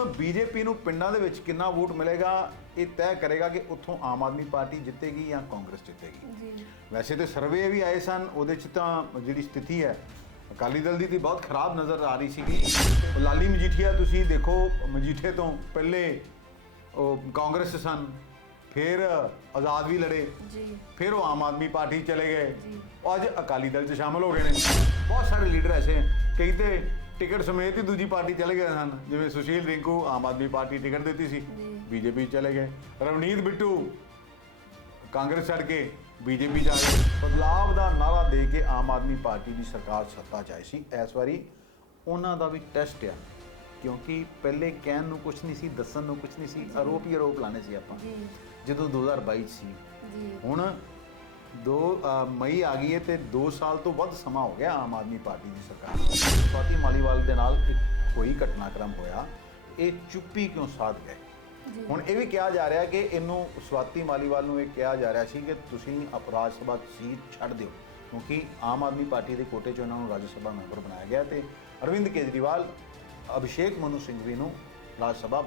ਹੁਣ ਬੀਜੇਪੀ ਨੂੰ ਪਿੰਡਾਂ ਦੇ ਵਿੱਚ ਕਿੰਨਾ ਵੋਟ ਮਿਲੇਗਾ ਇਹ ਤੈਅ ਕਰੇਗਾ ਕਿ ਉੱਥੋਂ ਆਮ ਆਦਮੀ ਪਾਰਟੀ ਜਿੱਤੇਗੀ ਜਾਂ ਕਾਂਗਰਸ ਜਿੱਤੇਗੀ। ਜੀ। ਵੈਸੇ ਤੇ ਸਰਵੇ ਵੀ ਆਏ ਸਨ ਉਹਦੇ ਚ ਤਾਂ ਜਿਹੜੀ ਸਥਿਤੀ ਹੈ ਅਕਾਲੀ ਦਲ ਦੀ ਤੇ ਬਹੁਤ ਖਰਾਬ ਨਜ਼ਰ ਆ ਰਹੀ ਸੀਗੀ। ਲਾਲੀ ਮਜੀਠੀਆ ਤੁਸੀਂ ਦੇਖੋ ਮਜੀਠੇ ਤੋਂ ਪਹਿਲੇ ਉਹ ਕਾਂਗਰਸ ਸਨ ਫਿਰ ਆਜ਼ਾਦ ਵੀ ਲੜੇ ਜੀ। ਫਿਰ ਉਹ ਆਮ ਆਦਮੀ ਪਾਰਟੀ ਚਲੇ ਗਏ। ਜੀ। ਅੱਜ ਅਕਾਲੀ ਦਲ 'ਚ ਸ਼ਾਮਲ ਹੋ ਗਏ ਨੇ। ਬਹੁਤ ਸਾਰੇ ਲੀਡਰ ਐਸੇ ਕਈ ਤੇ ਟਿਕਟ ਸਮੇਤ ਹੀ ਦੂਜੀ ਪਾਰਟੀ ਚਲੇ ਗਏ ਹਨ ਜਿਵੇਂ ਸੁਸ਼ੀਲ ਰਿੰਕੂ ਆਮ ਆਦਮੀ ਪਾਰਟੀ ਟਿਕਟ ਦਿੱਤੀ ਸੀ। ਬੀਜੇਪੀ ਚਲੇ ਗਏ। ਰਵਨੀਤ ਬਿੱਟੂ ਕਾਂਗਰਸ ਛੱਡ ਕੇ ਬੀਜੇਪੀ ਜਾ ਗਏ ਬਦਲਾਵ ਦਾ ਨਾਰਾ ਦੇ ਕੇ ਆਮ ਆਦਮੀ ਪਾਰਟੀ ਦੀ ਸਰਕਾਰ ਸੱਤਾ 'ਚ ਆਈ ਸੀ। ਇਸ ਵਾਰੀ ਉਹਨਾਂ ਦਾ ਵੀ ਟੈਸਟ ਆ ਕਿਉਂਕਿ ਪਹਿਲੇ ਕਹਿਣ ਨੂੰ ਕੁਝ ਨਹੀਂ ਸੀ ਦੱਸਣ ਨੂੰ ਕੁਝ ਨਹੀਂ ਸੀ। ਆਰੋਪ ਹੀ ਆਰੋਪ ਲਾਣੇ ਸੀ ਆਪਾਂ। ਜਦੋਂ 2022 ਸੀ। ਜੀ। ਹੁਣ 2 ਮਈ ਆ ਗਈ ਹੈ ਤੇ 2 ਸਾਲ ਤੋਂ ਵੱਧ ਸਮਾਂ ਹੋ ਗਿਆ ਆਮ ਆਦਮੀ ਪਾਰਟੀ ਦੀ ਸਰਕਾਰ। ਸਵਾਤੀ ਮਾਲੀਵਾਲ ਦੇ ਨਾਲ ਇੱਕ ਕੋਈ ਘਟਨਾਕ੍ਰਮ ਹੋਇਆ। ਇਹ ਚੁੱਪੀ ਕਿਉਂ ਸਾਧ ਗਏ? ਹੁਣ ਇਹ ਵੀ ਕਿਹਾ ਜਾ ਰਿਹਾ ਕਿ ਇਹਨੂੰ ਸਵਾਤੀ ਮਾਲੀਵਾਲ ਨੂੰ ਇਹ ਕਿਹਾ ਜਾ ਰਿਹਾ ਸੀ ਕਿ ਤੁਸੀਂ ਅਪਰਾਧ ਸਭਾ ਸੀਟ ਛੱਡ ਦਿਓ ਕਿਉਂਕਿ ਆਮ ਆਦਮੀ ਪਾਰਟੀ ਦੇ ਕੋਟੇ 'ਚ ਉਹਨਾਂ ਨੂੰ ਰਾਜ ਸਭਾ ਮੈਂਬਰ ਬਣਾਇਆ ਗਿਆ ਤੇ ਅਰਵਿੰਦ ਕੇਜਰੀਵਾਲ ਅਭਿਸ਼ੇਕ ਮਨੂ ਸਿੰਘਵੀ ਨੂੰ ਰਾਜ ਸਭਾ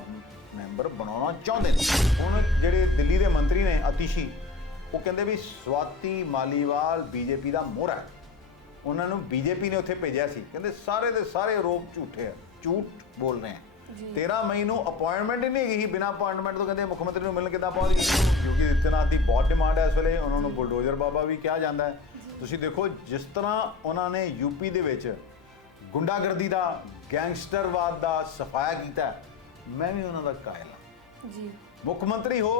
ਮੈਂਬਰ ਬਣਾਉਣਾ ਚਾਹੁੰਦੇ ਨੇ। ਹੁਣ ਜਿਹੜੇ ਦਿੱਲੀ ਦੇ ਮੰਤਰੀ ਨੇ ਅਤੀਸ਼ੀ ਉਹ ਕਹਿੰਦੇ ਵੀ ਸਵਾਤੀ ਮਾਲੀਵਾਲ ਬੀਜੇਪੀ ਦਾ ਮੋਹਰਾ ਹੈ। ਉਹਨਾਂ ਨੂੰ ਬੀਜੇਪੀ ਨੇ ਉੱਥੇ ਭੇਜਿਆ ਸੀ। ਕਹਿੰਦੇ ਸਾਰੇ ਦੇ ਸਾਰੇ ਆਰੋਪ ਝੂਠੇ ਆ ਝੂਠ ਬੋਲ ਰਹੇ ਆ। ਜੀ। 13 ਮਈ ਨੂੰ ਅਪਾਇੰਟਮੈਂਟ ਹੀ ਨਹੀਂ ਗਈ ਬਿਨਾ ਅਪਾਇੰਟਮੈਂਟ ਤੋਂ ਕਹਿੰਦੇ ਮੁੱਖ ਮੰਤਰੀ ਨੂੰ ਮਿਲਣ ਕਿੱਦਾਂ ਪਹੁੰਚ ਗਈ ਕਿਉਂਕਿ ਇਤਨਾ ਦੀ ਬਹੁਤ ਡਿਮਾਂਡ ਹੈ ਇਸ ਵੇਲੇ ਉਹਨਾਂ ਨੂੰ ਬੁਲਡੋਜ਼ਰ ਬਾਬਾ ਵੀ ਕਿਹਾ ਜਾਂਦਾ ਹੈ। ਤੁਸੀਂ ਦੇਖੋ ਜਿਸ ਤਰ੍ਹਾਂ ਉਹਨਾਂ ਨੇ ਯੂਪੀ ਦੇ ਵਿੱਚ ਗੁੰਡਾਗਰਦੀ ਦਾ ਗੈਂਗਸਟਰਵਾਦ ਦਾ ਸਫਾਇਆ ਕੀਤਾ ਮੈਂ ਵੀ ਉਹਨਾਂ ਦਾ ਕਾਇਲ ਹਾਂ। ਜੀ। ਮੁੱਖ ਮੰਤਰੀ ਹੋ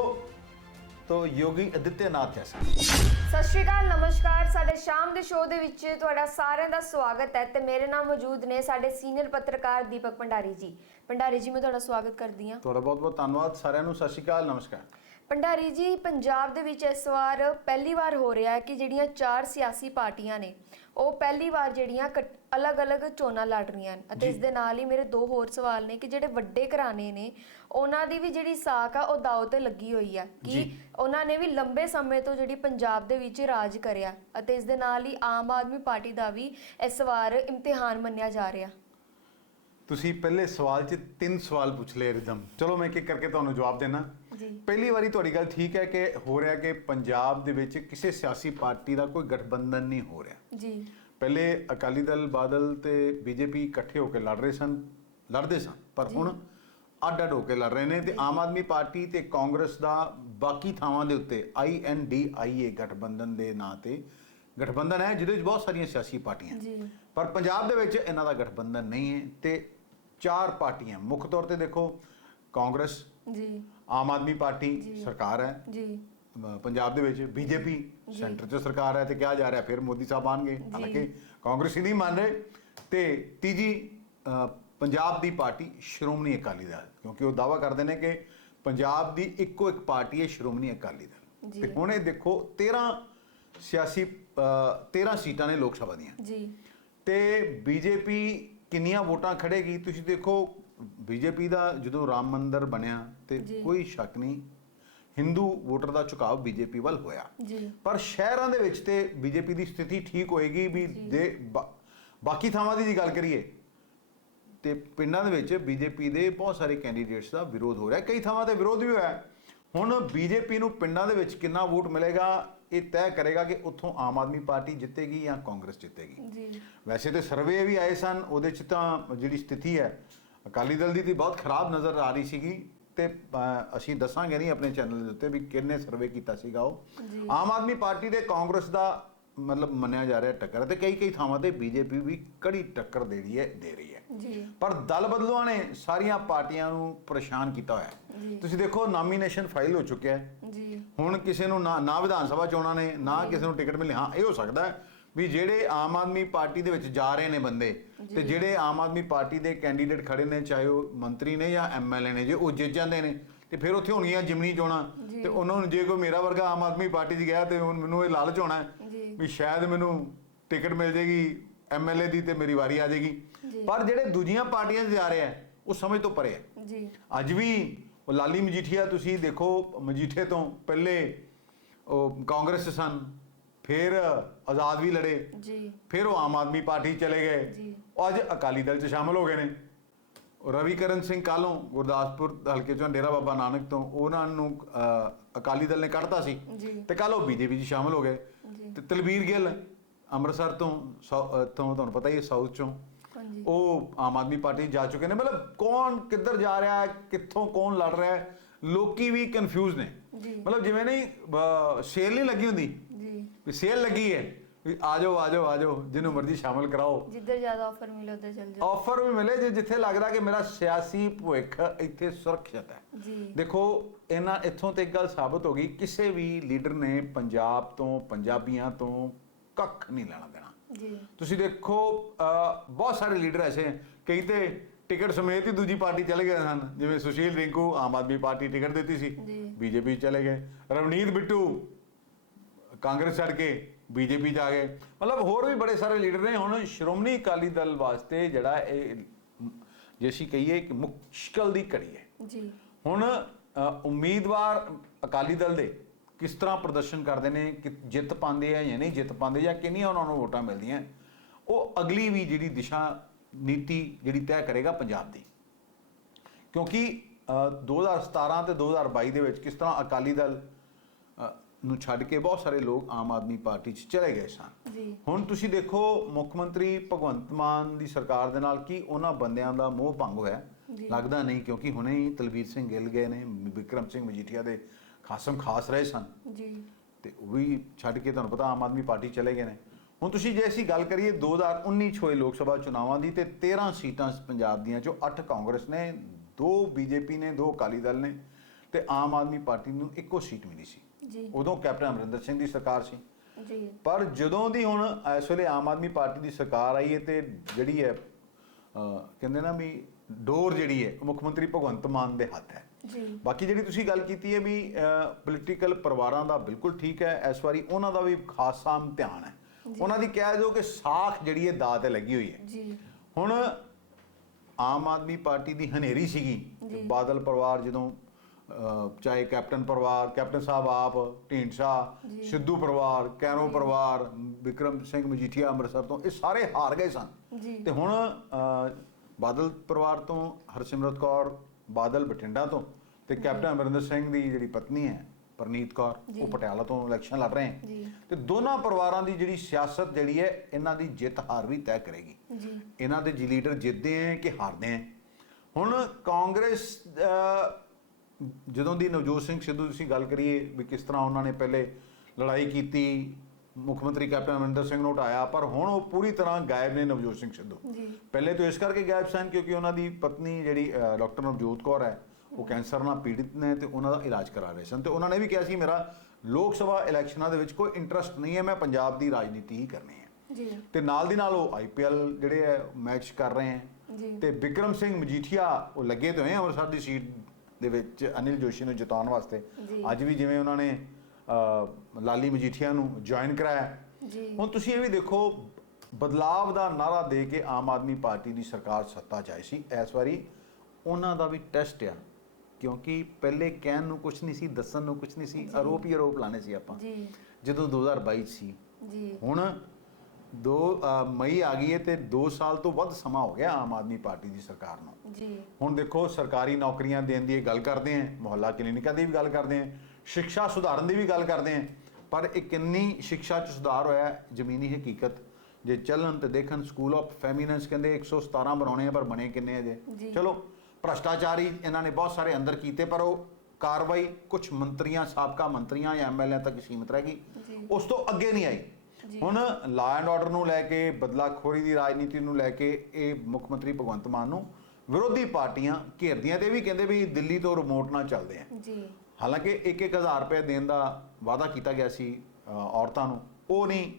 ਤਾਂ ਯੋਗੀ ਆਦਿੱਤਿਆਨਾਥ ਜੈਸਾ ਸਤਿ ਸ਼੍ਰੀ ਅਕਾਲ ਨਮਸਕਾਰ। ਸਾਡੇ ਸ਼ਾਮ ਦੇ ਸ਼ੋਅ ਦੇ ਵਿੱਚ ਤੁਹਾਡਾ ਸਾਰਿਆਂ ਦਾ ਸਵਾਗਤ ਹੈ ਤੇ ਮੇਰੇ ਨਾਲ ਮੌਜੂਦ ਨੇ ਸਾਡੇ ਸੀਨੀਅਰ ਪੱਤਰਕਾਰ ਦੀਪਕ ਭੰਡਾਰੀ ਜੀ। ਭੰਡਾਰੀ ਜੀ ਮੈਂ ਤੁਹਾਡਾ ਸਵਾਗਤ ਕਰਦੀ ਹਾਂ। ਤੁਹਾਡਾ ਬਹੁਤ ਬਹੁਤ ਧੰਨਵਾਦ ਸਾਰਿਆਂ ਨੂੰ। ਸਤਿ ਸ਼੍ਰੀ ਅਕਾਲ ਨਮਸਕਾਰ। ਭੰਡਾਰੀ ਜੀ ਪੰਜਾਬ ਦੇ ਵਿੱਚ ਇਸ ਵਾਰ ਪਹਿਲੀ ਵਾਰ ਹੋ ਰਿਹਾ ਹੈ ਕਿ ਜਿਹੜੀਆਂ ਚਾਰ ਸਿਆਸੀ ਪਾਰਟੀਆਂ ਨੇ ਉਹ ਪਹਿਲੀ ਵਾਰ ਜਿਹੜੀਆਂ ਕੱਟ- ਅਲੱਗ-ਅਲੱਗ ਚੋਣਾਂ ਲੜ ਰਹੀਆਂ ਹਨ। ਅਤੇ ਇਸ ਦੇ ਨਾਲ ਹੀ ਮੇਰੇ ਦੋ ਹੋਰ ਸਵਾਲ ਨੇ ਕਿ ਜਿਹੜੇ ਵੱਡੇ ਘਰਾਣੇ ਨੇ ਉਹਨਾਂ ਦੀ ਵੀ ਜਿਹੜੀ ਸਾਖ ਆ ਉਹ ਦਾਅ ਤੇ ਲੱਗੀ ਹੋਈ ਆ ਕਿ। ਉਹਨਾਂ ਨੇ ਵੀ ਲੰਬੇ ਸਮੇਂ ਤੋਂ ਜਿਹੜੀ ਪੰਜਾਬ ਦੇ ਵਿੱਚ ਰਾਜ ਕਰਿਆ ਅਤੇ ਇਸ ਦੇ ਨਾਲ ਹੀ ਆਮ ਆਦਮੀ ਪਾਰਟੀ ਦਾ ਵੀ ਇਸ ਵਾਰ ਇਮਤਿਹਾਨ ਮੰਨਿਆ ਜਾ ਰਿਹਾ। ਤੁਸੀਂ ਪਹਿਲੇ ਸਵਾਲ 'ਚ ਤਿੰਨ ਸਵਾਲ ਪੁੱਛ ਲਏ ਰਿਦਮ। ਚਲੋ ਮੈਂ ਇੱਕ ਇੱਕ ਕਰਕੇ ਤੁਹਾਨੂੰ ਜਵਾਬ ਦੇਣਾ। ਜੀ। ਪਹਿਲੀ ਵਾਰੀ ਤੁਹਾਡੀ ਗੱਲ ਠੀਕ ਹੈ ਕਿ ਹੋ ਰਿਹਾ ਕਿ ਪੰਜਾਬ ਦੇ ਵਿੱਚ ਕਿਸੇ ਸਿਆਸੀ ਪਾਰਟੀ ਦਾ ਕੋਈ ਗਠਬੰਧਨ ਨਹੀਂ ਹੋ ਰਿਹਾ। ਜੀ। ਪਹਿਲੇ ਅਕਾਲੀ ਦਲ ਬਾਦਲ ਤੇ ਬੀਜੇਪੀ ਇਕੱਠੇ ਹੋ ਕੇ ਲੜ ਰਹੇ ਸਨ ਲੜਦੇ ਸਨ ਪਰ ਹੁਣ ਅੱਡ ਅੱਡ ਹੋ ਕੇ ਲੜ ਰਹੇ ਨੇ ਤੇ ਆਮ ਆਦਮੀ ਪਾਰਟੀ ਤੇ ਕਾਂਗਰਸ ਦਾ ਬਾਕੀ ਥਾਵਾਂ ਦੇ ਉੱਤੇ ਆਈਐਨਡੀਆਈਏ ਗਠਬੰਧਨ ਦੇ ਨਾਂ ਤੇ ਗਠਬੰਧਨ ਹੈ ਜਿਹਦੇ ਵਿੱਚ ਬਹੁਤ ਸਾਰੀਆਂ ਸਿਆਸੀ ਪਾਰਟੀਆਂ ਜੀ। ਪਰ ਪੰਜਾਬ ਦੇ ਵਿੱਚ ਇਹਨਾਂ ਦਾ ਗਠਬੰਧਨ ਨਹੀਂ ਹੈ ਤੇ ਚਾਰ ਪਾਰਟੀਆਂ ਮੁੱਖ ਤੌਰ ਤੇ ਦੇਖੋ ਕਾਂਗਰਸ ਜੀ। ਆਮ ਆਦਮੀ ਪਾਰਟੀ। ਸਰਕਾਰ ਹੈ। ਜੀ। ਪੰਜਾਬ ਦੇ ਵਿੱਚ ਬੀਜੇਪੀ। ਸੈਂਟਰ 'ਚ ਸਰਕਾਰ ਹੈ ਤੇ ਕਿਹਾ ਜਾ ਰਿਹਾ ਫਿਰ ਮੋਦੀ ਸਾਹਿਬ ਆਣਗੇ। ਹਾਲਾਂਕਿ ਕਾਂਗਰਸੀ ਨਹੀਂ ਮੰਨ ਰਹੇ ਤੇ ਤੀਜੀ ਪੰਜਾਬ ਦੀ ਪਾਰਟੀ ਸ਼੍ਰੋਮਣੀ ਅਕਾਲੀ ਦਲ ਕਿਉਂਕਿ ਉਹ ਦਾਵਾ ਕਰਦੇ ਨੇ ਕਿ ਪੰਜਾਬ ਦੀ ਇੱਕੋ ਇੱਕ ਪਾਰਟੀ ਹੈ ਸ਼੍ਰੋਮਣੀ ਅਕਾਲੀ ਦਲ ਜੀ। ਤੇ ਹੁਣ ਇਹ ਦੇਖੋ 13 ਸਿਆਸੀ ਅ, 13 ਸੀਟਾਂ ਨੇ ਲੋਕ ਸਭਾ ਦੀਆਂ ਜੀ ਤੇ ਬੀਜੇਪੀ ਕਿੰਨੀਆਂ ਵੋਟਾਂ ਖੜੇਗੀ ਤੁਸੀਂ ਦੇਖੋ ਬੀਜੇਪੀ ਦਾ ਜਦੋਂ ਰਾਮ ਮੰਦਿਰ ਬਣਿਆ ਤੇ ਜੀ। ਕੋਈ ਸ਼ੱਕ ਨਹੀਂ ਹਿੰਦੂ ਵੋਟਰ ਦਾ ਝੁਕਾਅ ਬੀਜੇਪੀ ਵੱਲ ਹੋਇਆ। ਜੀ। ਪਰ ਸ਼ਹਿਰਾਂ ਦੇ ਵਿੱਚ ਤੇ ਬੀਜੇਪੀ ਦੀ ਸਥਿਤੀ ਠੀਕ ਹੋਏਗੀ ਵੀ। ਦੇ ਬਾਕੀ ਥਾਵਾਂ ਦੀ ਜੀ ਗੱਲ ਕਰੀਏ ਤੇ ਪਿੰਡਾਂ ਦੇ ਵਿੱਚ ਬੀਜੇਪੀ ਦੇ ਬਹੁਤ ਸਾਰੇ ਕੈਂਡੀਡੇਟਸ ਦਾ ਵਿਰੋਧ ਹੋ ਰਿਹਾ। ਕਈ ਥਾਵਾਂ ਤੇ ਵਿਰੋਧ ਵੀ ਹੋਇਆ। ਹੁਣ ਬੀਜੇਪੀ ਨੂੰ ਪਿੰਡਾਂ ਦੇ ਵਿੱਚ ਕਿੰਨਾ ਵੋਟ ਮਿਲੇਗਾ ਇਹ ਤੈਅ ਕਰੇਗਾ ਕਿ ਉੱਥੋਂ ਆਮ ਆਦਮੀ ਪਾਰਟੀ ਜਿੱਤੇਗੀ ਜਾਂ ਕਾਂਗਰਸ ਜਿੱਤੇਗੀ। ਜੀ। ਵੈਸੇ ਤੇ ਸਰਵੇ ਵੀ ਆਏ ਸਨ ਉਹਦੇ ਚ ਤਾਂ ਜਿਹੜੀ ਸਥਿਤੀ ਹੈ ਅਕਾਲੀ ਦਲ ਦੀ ਤੇ ਬਹੁਤ ਖਰਾਬ ਨਜ਼ਰ ਆ ਰਹੀ ਸੀਗੀ। ਤੇ ਅਸੀਂ ਦੱਸਾਂਗੇ ਨਹੀਂ ਆਪਣੇ ਚੈਨਲ ਦੇ ਉੱਤੇ ਵੀ ਕਿੰਨੇ ਸਰਵੇ ਕੀਤਾ ਸੀਗਾ ਉਹ। ਆਮ ਆਦਮੀ ਪਾਰਟੀ ਦੇ ਕਾਂਗਰਸ ਦਾ ਮਤਲਬ ਮੰਨਿਆ ਜਾ ਰਿਹਾ ਟੱਕਰ ਤੇ ਕਈ ਕਈ ਥਾਵਾਂ ਤੇ ਬੀਜੇਪੀ ਵੀ ਕੜੀ ਟੱਕਰ ਦੇ ਰਹੀ ਹੈ ਦੇ ਰਹੀ ਹੈ। ਜੀ। ਪਰ ਦਲ ਬਦਲੂਆਂ ਨੇ ਸਾਰੀਆਂ ਪਾਰਟੀਆਂ ਨੂੰ ਪਰੇਸ਼ਾਨ ਕੀਤਾ ਹੋਇਆ। ਹੈ। ਤੁਸੀਂ ਦੇਖੋ ਨਾਮੀਨੇਸ਼ਨ ਫਾਈਲ ਹੋ ਚੁੱਕਿਆ ਹੈ। ਜੀ। ਹੁਣ ਕਿਸੇ ਨੂੰ ਨਾ ਨਾ ਵਿਧਾਨ ਸਭਾ ਚੋਣਾਂ ਨੇ ਨਾ ਕਿਸੇ ਨੂੰ ਟਿਕਟ ਮਿਲੇ ਹਾਂ ਇਹ ਹੋ ਸਕਦਾ ਹੈ ਵੀ ਜਿਹੜੇ ਆਮ ਆਦਮੀ ਪਾਰਟੀ ਦੇ ਵਿੱਚ ਜਾ ਰਹੇ ਨੇ ਬੰਦੇ ਤੇ ਜਿਹੜੇ ਆਮ ਆਦਮੀ ਪਾਰਟੀ ਦੇ ਕੈਂਡੀਡੇਟ ਖੜੇ ਨੇ ਚਾਹੇ ਉਹ ਮੰਤਰੀ ਨੇ ਜਾਂ ਐਮਐਲਏ ਨੇ ਜੇ ਉਹ ਜਿੱਤ ਜਾਂਦੇ ਨੇ ਤੇ ਫਿਰ ਉੱਥੇ ਹੋਣਗੀਆਂ ਜਿਮਨੀ ਚੋਣਾਂ। ਤੇ ਉਹਨਾਂ ਨੂੰ ਜੇ ਕੋਈ ਮੇਰਾ ਵਰਗਾ ਆਮ ਆਦਮੀ ਪਾਰਟੀ 'ਚ ਗਿਆ ਤੇ ਹੁਣ ਮੈਨੂੰ ਇਹ ਲਾਲਚ ਹੋਣਾ ਹੈ ਵੀ ਸ਼ਾਇਦ ਮੈਨੂੰ ਟਿਕਟ ਮਿਲ ਜੇਗੀ ਐਮਐਲਏ ਦੀ ਤੇ ਮੇਰੀ ਵਾਰੀ ਆ। ਜਾਏਗੀ। ਪਰ ਜਿਹੜੇ ਦੂਜੀਆਂ ਪਾਰਟੀਆਂ 'ਚ ਜਾ ਰਹੇ ਆ ਉਹ ਸਮਝ ਤੋਂ ਪਰੇ ਹੈ। ਜੀ। ਅੱਜ ਵੀ ਉਹ ਲਾਲੀ ਮਜੀਠੀਆ ਤੁਸੀਂ ਦੇਖੋ ਮਜੀਠੇ ਤੋਂ ਪਹਿਲੇ ਉਹ ਕਾਂਗਰਸ ਸਨ ਫਿਰ ਆਜ਼ਾਦ ਵੀ ਲੜੇ। ਜੀ। ਫਿਰ ਉਹ ਆਮ ਆਦਮੀ ਪਾਰਟੀ ਚਲੇ ਗਏ। ਜੀ। ਉਹ ਅੱਜ ਅਕਾਲੀ ਦਲ 'ਚ ਸ਼ਾਮਲ ਹੋ ਗਏ ਨੇ। ਰਵੀਕਰਨ ਸਿੰਘ ਕਾਲੋਂ ਗੁਰਦਾਸਪੁਰ ਹਲਕੇ ਚੋਂ ਡੇਰਾ ਬਾਬਾ ਨਾਨਕ ਤੋਂ ਉਹਨਾਂ ਨੂੰ ਅ, ਅਕਾਲੀ ਦਲ ਨੇ ਕੱਢਤਾ ਸੀ। ਜੀ। ਤੇ ਕੱਲ ਉਹ ਬੀਜੇਪੀ 'ਚ ਸ਼ਾਮਲ ਹੋ ਗਏ। ਜੀ। ਤੇ ਤਲਵੀਰ ਗਿੱਲ ਅੰਮ੍ਰਿਤਸਰ ਤੋਂ ਸੌ- ਅ, ਤੋਂ ਤੁਹਾਨੂੰ ਪਤਾ ਹੀ ਹੈ ਸਾਊਥ ਚੋਂ। ਹਾਂਜੀ। ਉਹ ਆਮ ਆਦਮੀ ਪਾਰਟੀ 'ਚ ਜਾ ਚੁੱਕੇ ਨੇ। ਮਤਲਬ ਕੌਣ ਕਿੱਧਰ ਜਾ ਰਿਹਾ ਹੈ ਕਿੱਥੋਂ ਕੌਣ ਲੜ ਰਿਹਾ ਹੈ ਲੋਕੀ ਵੀ ਕਨਫਿਊਜ਼ ਨੇ। ਜੀ। ਮਤਲਬ ਜਿਵੇਂ ਨਹੀਂ ਸੇਲ ਨਹੀਂ ਲੱਗੀ ਹੁੰਦੀ। ਵੀ ਸੇਲ ਲੱਗੀ ਹੈ ਵੀ ਆ ਜਾਓ ਆ ਜਾਓ ਆ ਜਾਓ ਜਿਹਨੂੰ ਮਰਜ਼ੀ ਸ਼ਾਮਲ ਕਰਾਓ। ਜਿੱਧਰ ਜ਼ਿਆਦਾ ਆਫਰ ਮਿਲੇ ਉੱਧਰ ਚੱਲ ਜਾਓ। ਆਫਰ ਵੀ ਮਿਲੇ ਜੇ ਜਿੱਥੇ ਲੱਗਦਾ ਕਿ ਮੇਰਾ ਸਿਆਸੀ ਭਵਿੱਖ ਇੱਥੇ ਸੁਰੱਖਿਅਤ ਹੈ। ਜੀ। ਦੇਖੋ ਇਹਨਾਂ ਇੱਥੋਂ ਤੇ ਇੱਕ ਗੱਲ ਸਾਬਤ ਹੋ ਗਈ ਕਿਸੇ ਵੀ ਲੀਡਰ ਨੇ ਪੰਜਾਬ ਤੋਂ ਪੰਜਾਬੀਆਂ ਤੋਂ ਕੱਖ ਨਹੀਂ ਲੈਣਾ ਦੇਣਾ। ਜੀ। ਤੁਸੀਂ ਦੇਖੋ ਬਹੁਤ ਸਾਰੇ ਲੀਡਰ ਐਸੇ ਕਈ ਤੇ ਟਿਕਟ ਸਮੇਤ ਹੀ ਦੂਜੀ ਪਾਰਟੀ ਚਲੇ ਗਏ ਹਨ ਜਿਵੇਂ ਸੁਸ਼ੀਲ ਰਿੰਕੂ ਆਮ ਆਦਮੀ ਪਾਰਟੀ ਟਿਕਟ ਦਿੱਤੀ ਸੀ। ਜੀ। ਬੀਜੇਪੀ ਚਲੇ ਗਏ। ਰਵਨੀਤ ਬਿੱਟੂ ਕਾਂਗਰਸ ਛੱਡ ਕੇ ਬੀਜੇਪੀ ਜਾ ਗਏ। ਮਤਲਬ ਹੋਰ ਵੀ ਬੜੇ ਸਾਰੇ ਲੀਡਰ ਨੇ। ਹੁਣ ਸ਼੍ਰੋਮਣੀ ਅਕਾਲੀ ਦਲ ਵਾਸਤੇ ਜਿਹੜਾ ਇਹ ਜੇ ਅਸੀਂ ਕਹੀਏ ਕਿ ਮੁਸ਼ਕਲ ਦੀ ਘੜੀ ਹੈ। ਜੀ। ਹੁਣ ਉਮੀਦਵਾਰ ਅਕਾਲੀ ਦਲ ਦੇ ਕਿਸ ਤਰ੍ਹਾਂ ਪ੍ਰਦਰਸ਼ਨ ਕਰਦੇ ਨੇ ਕਿ ਜਿੱਤ ਪਾਉਂਦੇ ਆ ਜਾਂ ਨਹੀਂ ਜਿੱਤ ਪਾਉਂਦੇ ਜਾਂ ਕਿੰਨੀਆਂ ਉਹਨਾਂ ਨੂੰ ਵੋਟਾਂ ਮਿਲਦੀਆਂ ਉਹ ਅਗਲੀ ਵੀ ਜਿਹੜੀ ਦਿਸ਼ਾ ਨੀਤੀ ਜਿਹੜੀ ਤੈਅ ਕਰੇਗਾ ਪੰਜਾਬ ਦੀ। ਕਿਉਂਕਿ ਅ, 2017 ਤੇ 2022 ਦੇ ਵਿੱਚ ਕਿਸ ਤਰ੍ਹਾਂ ਅਕਾਲੀ ਦਲ ਨੂੰ ਛੱਡ ਕੇ ਬਹੁਤ ਸਾਰੇ ਲੋਕ ਆਮ ਆਦਮੀ ਪਾਰਟੀ 'ਚ ਚਲੇ ਗਏ ਸਨ। ਜੀ। ਹੁਣ ਤੁਸੀਂ ਦੇਖੋ ਮੁੱਖ ਮੰਤਰੀ ਭਗਵੰਤ ਮਾਨ ਦੀ ਸਰਕਾਰ ਦੇ ਨਾਲ ਕੀ ਉਹਨਾਂ ਬੰਦਿਆਂ ਦਾ ਮੋਹ ਭੰਗ ਹੋਇਆ। ਲੱਗਦਾ ਨਹੀਂ ਕਿਉਂਕਿ ਹੁਣੇ ਹੀ ਤਲਵੀਰ ਸਿੰਘ ਗਿੱਲ ਗਏ ਨੇ ਵਿਕਰਮ ਸਿੰਘ ਮਜੀਠੀਆ ਦੇ ਖਾਸਮ ਖਾਸ ਰਹੇ ਸਨ। ਜੀ। ਤੇ ਉਹ ਵੀ ਛੱਡ ਕੇ ਤੁਹਾਨੂੰ ਪਤਾ ਆਮ ਆਦਮੀ ਪਾਰਟੀ ਚਲੇ ਗਏ ਨੇ। ਹੁਣ ਤੁਸੀਂ ਜੇ ਅਸੀਂ ਗੱਲ ਕਰੀਏ 2019 ਚ ਹੋਏ ਲੋਕ ਸਭਾ ਚੁਣਾਵਾਂ ਦੀ ਤੇ 13 ਸੀਟਾਂ ਪੰਜਾਬ ਦੀਆਂ ਚੋਂ 8 ਕਾਂਗਰਸ ਨੇ 2 ਬੀਜੇਪੀ ਨੇ 2 ਅਕਾਲੀ ਦਲ ਨੇ ਤੇ ਆਮ ਆਦਮੀ ਪਾਰਟੀ ਨੂੰ ਇੱਕੋ ਸੀਟ ਮਿਲੀ ਸੀ। ਜੀ। ਉਦੋਂ ਕੈਪਟਨ ਅਮਰਿੰਦਰ ਸਿੰਘ ਦੀ ਸਰਕਾਰ ਸੀ। ਜੀ। ਪਰ ਜਦੋਂ ਦੀ ਹੁਣ ਇਸ ਵੇਲੇ ਆਮ ਆਦਮੀ ਪਾਰਟੀ ਦੀ ਸਰਕਾਰ ਆਈ ਹੈ ਤੇ ਜਿਹੜੀ ਹੈ ਕਹਿੰਦੇ ਨਾ ਵੀ ਡੋਰ ਜਿਹੜੀ ਹੈ ਉਹ ਮੁੱਖ ਮੰਤਰੀ ਭਗਵੰਤ ਮਾਨ ਦੇ ਹੱਥ ਹੈ। ਜੀ। ਬਾਕੀ ਜਿਹੜੀ ਤੁਸੀਂ ਗੱਲ ਕੀਤੀ ਹੈ ਵੀ ਪੋਲੀਟੀਕਲ ਪਰਿਵਾਰਾਂ ਦਾ ਬਿਲਕੁਲ ਠੀਕ ਹੈ ਇਸ ਵਾਰੀ ਉਹਨਾਂ ਦਾ ਵੀ ਖਾਸਾ ਧਿਆਨ ਹੈ। ਉਹਨਾਂ ਦੀ ਕਹਿ ਦਿਓ ਕਿ ਸਾਖ ਜਿਹੜੀ ਹੈ ਦਾਅ ਤੇ ਲੱਗੀ ਹੋਈ ਹੈ। ਜੀ। ਹੁਣ ਆਮ ਆਦਮੀ ਪਾਰਟੀ ਦੀ ਹਨੇਰੀ ਸੀਗੀ। ਬਾਦਲ ਪਰਿਵਾਰ ਜਦੋਂ ਚਾਹੇ ਕੈਪਟਨ ਪਰਿਵਾਰ ਕੈਪਟਨ ਸਾਹਿਬ ਆਪ ਢੀਂਡਸਾ। ਸਿੱਧੂ ਪਰਿਵਾਰ ਕੈਰੋ ਪਰਿਵਾਰ ਵਿਕਰਮ ਸਿੰਘ ਮਜੀਠੀਆ ਅੰਮ੍ਰਿਤਸਰ ਤੋਂ ਇਹ ਸਾਰੇ ਹਾਰ ਗਏ ਸਨ। ਤੇ ਹੁਣ ਬਾਦਲ ਪਰਿਵਾਰ ਤੋਂ ਹਰਸਿਮਰਤ ਕੌਰ ਬਾਦਲ ਬਠਿੰਡਾ ਤੋਂ ਤੇ ਕੈਪਟਨ ਅਮਰਿੰਦਰ ਸਿੰਘ ਦੀ ਜਿਹੜੀ ਪਤਨੀ ਹੈ ਪ੍ਰਨੀਤ ਕੌਰ। ਉਹ ਪਟਿਆਲਾ ਤੋਂ ਇਲੈਕਸ਼ਨ ਲੜ ਰਹੇ ਹਨ ਤੇ ਦੋਨਾਂ ਪਰਿਵਾਰਾਂ ਦੀ ਜਿਹੜੀ ਸਿਆਸਤ ਜਿਹੜੀ ਹੈ ਇਹਨਾਂ ਦੀ ਜਿੱਤ ਹਾਰ ਵੀ ਤੈਅ ਕਰੇਗੀ। ਇਹਨਾਂ ਦੇ ਜੀ ਲੀਡਰ ਜਿੱਤਦੇ ਹੈ ਕਿ ਹਾਰਦੇ ਹੈ। ਹੁਣ ਕਾਂਗਰਸ ਜਦੋਂ ਦੀ ਨਵਜੋਤ ਸਿੰਘ ਸਿੱਧੂ ਤੁਸੀਂ ਗੱਲ ਕਰੀਏ ਵੀ ਕਿਸ ਤਰ੍ਹਾਂ ਉਹਨਾਂ ਨੇ ਪਹਿਲੇ ਲੜਾਈ ਕੀਤੀ ਮੁੱਖ ਮੰਤਰੀ ਕੈਪਟਨ ਅਮਰਿੰਦਰ ਸਿੰਘ ਨੂੰ ਉਠਾਇਆ ਪਰ ਹੁਣ ਉਹ ਪੂਰੀ ਤਰ੍ਹਾਂ ਗਾਇਬ ਨੇ ਨਵਜੋਤ ਸਿੰਘ ਸਿੱਧੂ। ਜੀ। ਪਹਿਲੇ ਤੋਂ ਇਸ ਕਰਕੇ ਗਾਇਬ ਸਨ ਕਿਉਂਕਿ ਉਹਨਾਂ ਦੀ ਪਤਨੀ ਜਿਹੜੀ ਡਾਕਟਰ ਨਵਜੋਤ ਕੌਰ ਹੈ ਉਹ ਕੈਂਸਰ ਨਾਲ ਪੀੜਿਤ ਨੇ ਤੇ ਉਹਨਾਂ ਦਾ ਇਲਾਜ ਕਰਾ ਰਹੇ ਸਨ। ਤੇ ਉਹਨਾਂ ਨੇ ਵੀ ਕਿਹਾ ਸੀ ਮੇਰਾ ਲੋਕ ਸਭਾ ਇਲੈਕਸ਼ਨਾਂ ਦੇ ਵਿੱਚ ਕੋਈ ਇੰਟਰਸਟ ਨਹੀਂ ਹੈ ਮੈਂ ਪੰਜਾਬ ਦੀ ਰਾਜਨੀਤੀ ਹੀ ਕਰਨੀ ਹੈ। ਜੀ। ਤੇ ਨਾਲ ਦੀ ਨਾਲ ਉਹ ਆਈਪੀਐਲ ਜਿਹੜੇ ਹੈ ਮੈਚ ਕਰ ਰਹੇ ਹੈ। ਜੀ। ਤੇ ਵਿਕਰਮ ਸਿੰਘ ਮਜੀਠੀਆ ਉਹ ਲੱਗੇ ਤੇ ਹੋਏ ਅੰਮ੍ਰਿਤਸਰ ਦੀ ਸੀਟ ਦੇ ਵਿੱਚ ਅਨਿਲ ਜੋਸ਼ੀ ਨੂੰ ਜਿਤਾਉਣ ਵਾਸਤੇ। ਅੱਜ ਵੀ ਜਿਵੇਂ ਉਹਨਾਂ ਨੇ ਲਾਲੀ ਮਜੀਠੀਆ ਨੂੰ ਜੁਆਇਨ ਕਰਾਇਆ। ਜੀ। ਹੁਣ ਤੁਸੀਂ ਇਹ ਵੀ ਦੇਖੋ ਬਦਲਾਵ ਦਾ ਨਾਰਾ ਦੇ ਕੇ ਆਮ ਆਦਮੀ ਪਾਰਟੀ ਦੀ ਸਰਕਾਰ ਸੱਤਾ 'ਚ ਆਈ ਸੀ। ਇਸ ਵਾਰੀ ਉਹਨਾਂ ਦਾ ਵੀ ਟੈਸਟ ਆ। ਕਿਉਂਕਿ ਪਹਿਲੇ ਕਹਿਣ ਨੂੰ ਕੁਝ ਨਹੀਂ ਸੀ ਦੱਸਣ ਨੂੰ ਕੁਝ ਨਹੀਂ ਸੀ ਆਰੋਪ ਹੀ ਆਰੋਪ ਲਾਣੇ ਸੀ ਆਪਾਂ। ਜੀ। ਜਦੋਂ 2022 'ਚ ਸੀ। ਜੀ। ਹੁਣ 2 ਮਈ ਆ ਗਈ ਹੈ ਤੇ 2 ਸਾਲ ਤੋਂ ਵੱਧ ਸਮਾਂ ਹੋ ਗਿਆ ਆਮ ਆਦਮੀ ਪਾਰਟੀ ਦੀ ਸਰਕਾਰ ਨੂੰ ਜੀ ਹੁਣ ਦੇਖੋ ਸਰਕਾਰੀ ਨੌਕਰੀਆਂ ਦੇਣ ਦੀ ਗੱਲ ਕਰਦੇ ਆਂ ਮੁਹੱਲਾ ਕਲੀਨਿਕਾਂ ਦੀ ਵੀ ਗੱਲ ਕਰਦੇ ਆਂ ਸਿੱਖਿਆ ਸੁਧਾਰਨ ਦੀ ਵੀ ਗੱਲ ਕਰਦੇ ਆਂ ਪਰ ਇਹ ਕਿੰਨੀ ਸਿੱਖਿਆ ਚ ਸੁਧਾਰ ਹੋਇਆ ਜ਼ਮੀਨੀ ਹਕੀਕਤ ਜੇ ਚੱਲਣ ਤੇ ਦੇਖਣ ਸਕੂਲ ਆਫ ਫੈਮਿਨੈਂਸ ਕਹਿੰਦੇ 117 ਬਣਾਉਣੇ ਆ ਪਰ ਬਣੇ ਕਿੰਨੇ ਅਜੇ। ਚਲੋ ਭ੍ਰਸ਼ਟਾਚਾਰੀ ਇਹਨਾਂ ਨੇ ਬਹੁਤ ਸਾਰੇ ਅੰਦਰ ਕੀਤੇ ਪਰ ਉਹ ਕਾਰਵਾਈ ਕੁਝ ਮੰਤਰੀਆਂ ਸਾਬਕਾ ਮੰਤਰੀਆਂ ਜਾਂ ਐਮਐਲਏ ਤੱਕ ਸੀਮਿਤ ਰਹਿ ਗਈ। ਉਸ ਤੋਂ ਅੱਗੇ ਨਹੀਂ ਆਈ। ਹੁਣ ਲਾ ਐਂਡ ਆਰਡਰ ਨੂੰ ਲੈ ਕੇ ਬਦਲਾਖੋਰੀ ਦੀ ਰਾਜਨੀਤੀ ਨੂੰ ਲੈ ਕੇ ਇਹ ਮੁੱਖ ਮੰਤਰੀ ਭਗਵੰਤ ਮਾਨ ਨੂੰ ਵਿਰੋਧੀ ਪਾਰਟੀਆਂ ਘੇਰਦੀਆਂ ਤੇ ਵੀ ਕਹਿੰਦੇ ਵੀ ਦਿੱਲੀ ਤੋਂ ਰਿਮੋਟ ਨਾਲ ਚੱਲਦੇ ਆ। ਜੀ। ਹਾਲਾਂਕਿ 1-1000 ਰੁਪਏ ਦੇਣ ਦਾ ਵਾਅਦਾ ਕੀਤਾ ਗਿਆ ਸੀ ਔਰਤਾਂ ਨੂੰ। ਉਹ ਨਹੀਂ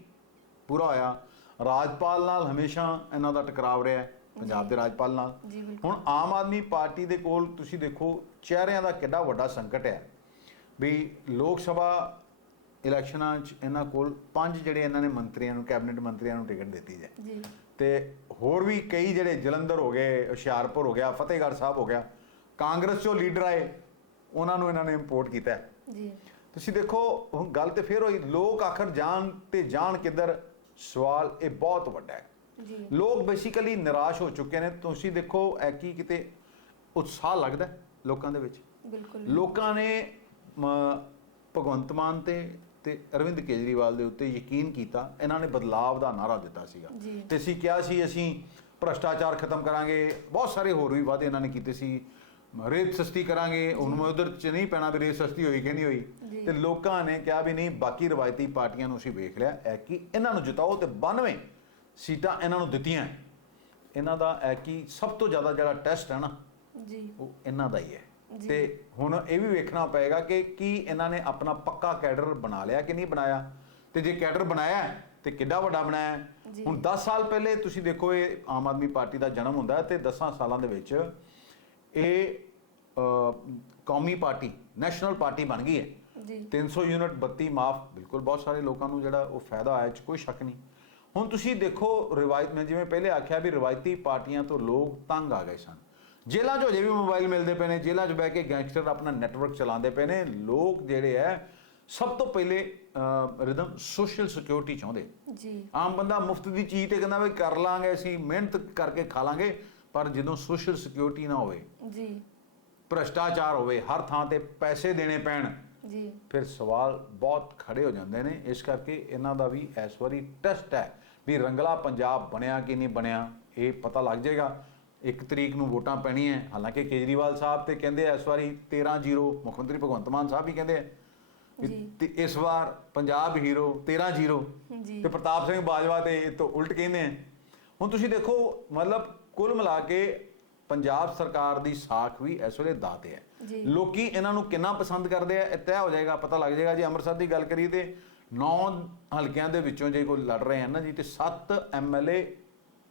ਪੂਰਾ ਹੋਇਆ। ਰਾਜਪਾਲ ਨਾਲ ਹਮੇਸ਼ਾ ਇਹਨਾਂ ਦਾ ਟਕਰਾਵ ਰਿਹਾ ਹੈ ਪੰਜਾਬ ਦੇ ਰਾਜਪਾਲ ਨਾਲ। ਹੁਣ ਆਮ ਆਦਮੀ ਪਾਰਟੀ ਦੇ ਕੋਲ ਤੁਸੀਂ ਦੇਖੋ ਚਿਹਰਿਆਂ ਦਾ ਕਿੱਡਾ ਵੱਡਾ ਸੰਕਟ ਹੈ। ਵੀ ਲੋਕ ਸਭਾ ਇਲੈਕਸ਼ਨਾਂ 'ਚ ਇਹਨਾਂ ਕੋਲ ਪੰਜ ਜਿਹੜੇ ਇਹਨਾਂ ਨੇ ਮੰਤਰੀਆਂ ਨੂੰ ਕੈਬਨਿਟ ਮੰਤਰੀਆਂ ਨੂੰ ਟਿਕਟ ਦਿੱਤੀ ਹੈ ਜੀ। ਤੇ ਹੋਰ ਵੀ ਕਈ ਜਿਹੜੇ ਜਲੰਧਰ ਹੋ ਗਏ ਹੁਸ਼ਿਆਰਪੁਰ ਹੋ ਗਿਆ ਫਤਿਹਗੜ੍ਹ ਸਾਹਿਬ ਹੋ ਗਿਆ ਕਾਂਗਰਸ ਚੋਂ ਲੀਡਰ ਆਏ ਉਹਨਾਂ ਨੂੰ ਇਹਨਾਂ ਨੇ ਇੰਪੋਰਟ ਕੀਤਾ। ਜੀ। ਤੁਸੀਂ ਦੇਖੋ ਹੁਣ ਗੱਲ ਤੇ ਫੇਰ ਹੋਈ ਲੋਕ ਆਖਰ ਜਾਣ ਤੇ ਜਾਣ ਕਿੱਧਰ ਸਵਾਲ ਇਹ ਬਹੁਤ ਵੱਡਾ ਹੈ। ਜੀ। ਲੋਕ ਬੇਸਿਕਲੀ ਨਿਰਾਸ਼ ਹੋ ਚੁੱਕੇ ਨੇ ਤੁਸੀਂ ਦੇਖੋ ਐ ਕੀ ਕਿਤੇ ਉਤਸ਼ਾਹ ਲੱਗਦਾ ਹੈ ਲੋਕਾਂ ਦੇ ਵਿੱਚ? ਬਿਲਕੁਲ। ਲੋਕਾਂ ਨੇ ਮ, ਭਗਵੰਤ ਮਾਨ ਤੇ ਤੇ ਅਰਵਿੰਦ ਕੇਜਰੀਵਾਲ ਦੇ ਉੱਤੇ ਯਕੀਨ ਕੀਤਾ ਇਹਨਾਂ ਨੇ ਬਦਲਾਵ ਦਾ ਨਾਰਾ ਦਿੱਤਾ ਸੀਗਾ। ਤੇ ਅਸੀਂ ਕਿਹਾ ਸੀ ਅਸੀਂ ਭ੍ਰਸ਼ਟਾਚਾਰ ਖਤਮ ਕਰਾਂਗੇ ਬਹੁਤ ਸਾਰੇ ਹੋਰ ਵੀ ਵਾਅਦੇ ਇਹਨਾਂ ਨੇ ਕੀਤੇ ਸੀ ਰੇਤ ਸਸਤੀ ਕਰਾਂਗੇ ਹੁਣ ਮੈਂ ਉਧਰ ਚ ਨਹੀਂ ਪੈਣਾ ਵੀ ਰੇਤ ਸਸਤੀ ਹੋਈ ਕਿ ਨਹੀਂ ਹੋਈ। ਤੇ ਲੋਕਾਂ ਨੇ ਕਿਹਾ ਵੀ ਨਹੀਂ ਬਾਕੀ ਰਵਾਇਤੀ ਪਾਰਟੀਆਂ ਨੂੰ ਅਸੀਂ ਵੇਖ ਲਿਆ ਐ ਕਿ ਇਹਨਾਂ ਨੂੰ ਜਿਤਾਓ ਤੇ 92 ਸੀਟਾਂ ਇਹਨਾਂ ਨੂੰ ਦਿੱਤੀਆਂ ਇਹਨਾਂ ਦਾ ਐ ਕਿ ਸਭ ਤੋਂ ਜ਼ਿਆਦਾ ਜਿਹੜਾ ਟੈਸਟ ਹੈ ਨਾ ਜੀ ਉਹ ਇਹਨਾਂ ਦਾ ਹੀ ਹੈ। ਤੇ ਹੁਣ ਇਹ ਵੀ ਵੇਖਣਾ ਪਏਗਾ ਕਿ ਕੀ ਇਹਨਾਂ ਨੇ ਆਪਣਾ ਪੱਕਾ ਕੈਡਰ ਬਣਾ ਲਿਆ ਕਿ ਨਹੀਂ ਬਣਾਇਆ? ਤੇ ਜੇ ਕੈਡਰ ਬਣਾਇਆ ਹੈ, ਤੇ ਕਿੱਡਾ ਵੱਡਾ ਬਣਾਇਆ ਹੈ? ਹੁਣ 10 ਸਾਲ ਪਹਿਲੇ ਤੁਸੀਂ ਦੇਖੋ ਇਹ ਆਮ ਆਦਮੀ ਪਾਰਟੀ ਦਾ ਜਨਮ ਹੁੰਦਾ ਹੈ ਤੇ 10 ਸਾਲਾਂ ਦੇ ਵਿੱਚ ਇਹ ਅ, ਕੌਮੀ ਪਾਰਟੀ ਨੈਸ਼ਨਲ ਪਾਰਟੀ ਬਣ ਗਈ ਹੈ। ਜੀ। 300 ਯੂਨਿਟ ਬੱਤੀ ਮਾਫ ਬਿਲਕੁਲ ਬਹੁਤ ਸਾਰੇ ਲੋਕਾਂ ਨੂੰ ਜਿਹੜਾ ਉਹ ਫਾਇਦਾ ਆਇਆ ਇਹ 'ਚ ਕੋਈ ਸ਼ੱਕ ਨਹੀਂ। ਹੁਣ ਤੁਸੀਂ ਦੇਖੋ ਰਿਵਾਇਤ ਮੈਂ ਜਿਵੇਂ ਪਹਿਲੇ ਆਖਿਆ ਵੀ ਰਿਵਾਇਤੀ ਪਾਰਟੀਆਂ ਤੋਂ ਲੋਕ ਤੰਗ ਆ ਗਏ ਸਨ। ਜੇਲ੍ਹਾਂ 'ਚ ਅਜੇ ਵੀ ਮੋਬਾਈਲ ਮਿਲਦੇ ਪਏ ਨੇ ਜੇਲ੍ਹਾਂ 'ਚ ਬਹਿ ਕੇ ਗੈਂਗਸਟਰ ਆਪਣਾ ਨੈਟਵਰਕ ਚਲਾਉਂਦੇ ਪਏ ਨੇ। ਲੋਕ ਜਿਹੜੇ ਹੈ ਸਭ ਤੋਂ ਪਹਿਲੇ ਰਿਦਮ ਸੋਸ਼ਲ ਸਿਕਿਉਰਿਟੀ ਚਾਹੁੰਦੇ। ਜੀ। ਆਮ ਬੰਦਾ ਮੁਫਤ ਦੀ ਚੀਜ਼ ਤੇ ਕਹਿੰਦਾ ਵੀ ਕਰ ਲਾਂਗੇ ਅਸੀਂ ਮਿਹਨਤ ਕਰਕੇ ਖਾ ਲਾਂਗੇ ਪਰ ਜਦੋਂ ਸੋਸ਼ਲ ਸਿਕਿਉਰਿਟੀ ਨਾ ਹੋਵੇ ਜੀ। ਭ੍ਰਸ਼ਟਾਚਾਰ ਹੋਵੇ ਹਰ ਥਾਂ ਤੇ ਪੈਸੇ ਦੇਣੇ ਪੈਣ ਜੀ। ਫਿਰ ਸਵਾਲ ਬਹੁਤ ਖੜੇ ਹੋ ਜਾਂਦੇ ਨੇ। ਇਸ ਕਰਕੇ ਇਹਨਾਂ ਦਾ ਵੀ ਇਸ ਵਾਰੀ ਟੈਸਟ ਹੈ ਵੀ ਰੰਗਲਾ ਪੰਜਾਬ ਬਣਿਆ ਕਿ ਨਹੀਂ ਬਣਿਆ ਇਹ ਪਤਾ ਲੱਗ ਜਾਏਗਾ। ਇੱਕ ਤਰੀਕ ਨੂੰ ਵੋਟਾਂ ਪੈਣੀਆਂ ਹਾਲਾਂਕਿ ਕੇਜਰੀਵਾਲ ਸਾਹਿਬ ਤੇ ਕਹਿੰਦੇ ਆ ਇਸ ਵਾਰੀ 13-0 ਮੁੱਖ ਮੰਤਰੀ ਭਗਵੰਤ ਮਾਨ ਸਾਹਿਬ ਵੀ ਕਹਿੰਦੇ ਆ। ਤੇ ਇਸ ਵਾਰ ਪੰਜਾਬ ਹੀਰੋ 13-0 ਜੀ। ਤੇ ਪ੍ਰਤਾਪ ਸਿੰਘ ਬਾਜਵਾ ਤੇ ਇਹ ਤੋਂ ਉਲਟ ਕਹਿੰਦੇ ਆ। ਹੁਣ ਤੁਸੀਂ ਦੇਖੋ ਮਤਲਬ ਕੁੱਲ ਮਿਲਾ ਕੇ ਪੰਜਾਬ ਸਰਕਾਰ ਦੀ ਸਾਖ ਵੀ ਇਸ ਵੇਲੇ ਦਾਤੇ ਹੈ। ਲੋਕੀ ਇਹਨਾਂ ਨੂੰ ਕਿੰਨਾ ਪਸੰਦ ਕਰਦੇ ਆ ਇਹ ਤੈਅ ਹੋ ਜਾਏਗਾ ਪਤਾ ਲੱਗ ਜਾਏਗਾ। ਜੇ ਅੰਮ੍ਰਿਤਸਰ ਦੀ ਗੱਲ ਕਰੀਏ ਤੇ 9 ਹਲਕਿਆਂ ਦੇ ਵਿੱਚੋਂ ਜੇ ਕੋਈ ਲੜ ਰਹੇ ਹਨ ਨਾ ਜੀ ਤੇ 7 ਐਮਐਲਏ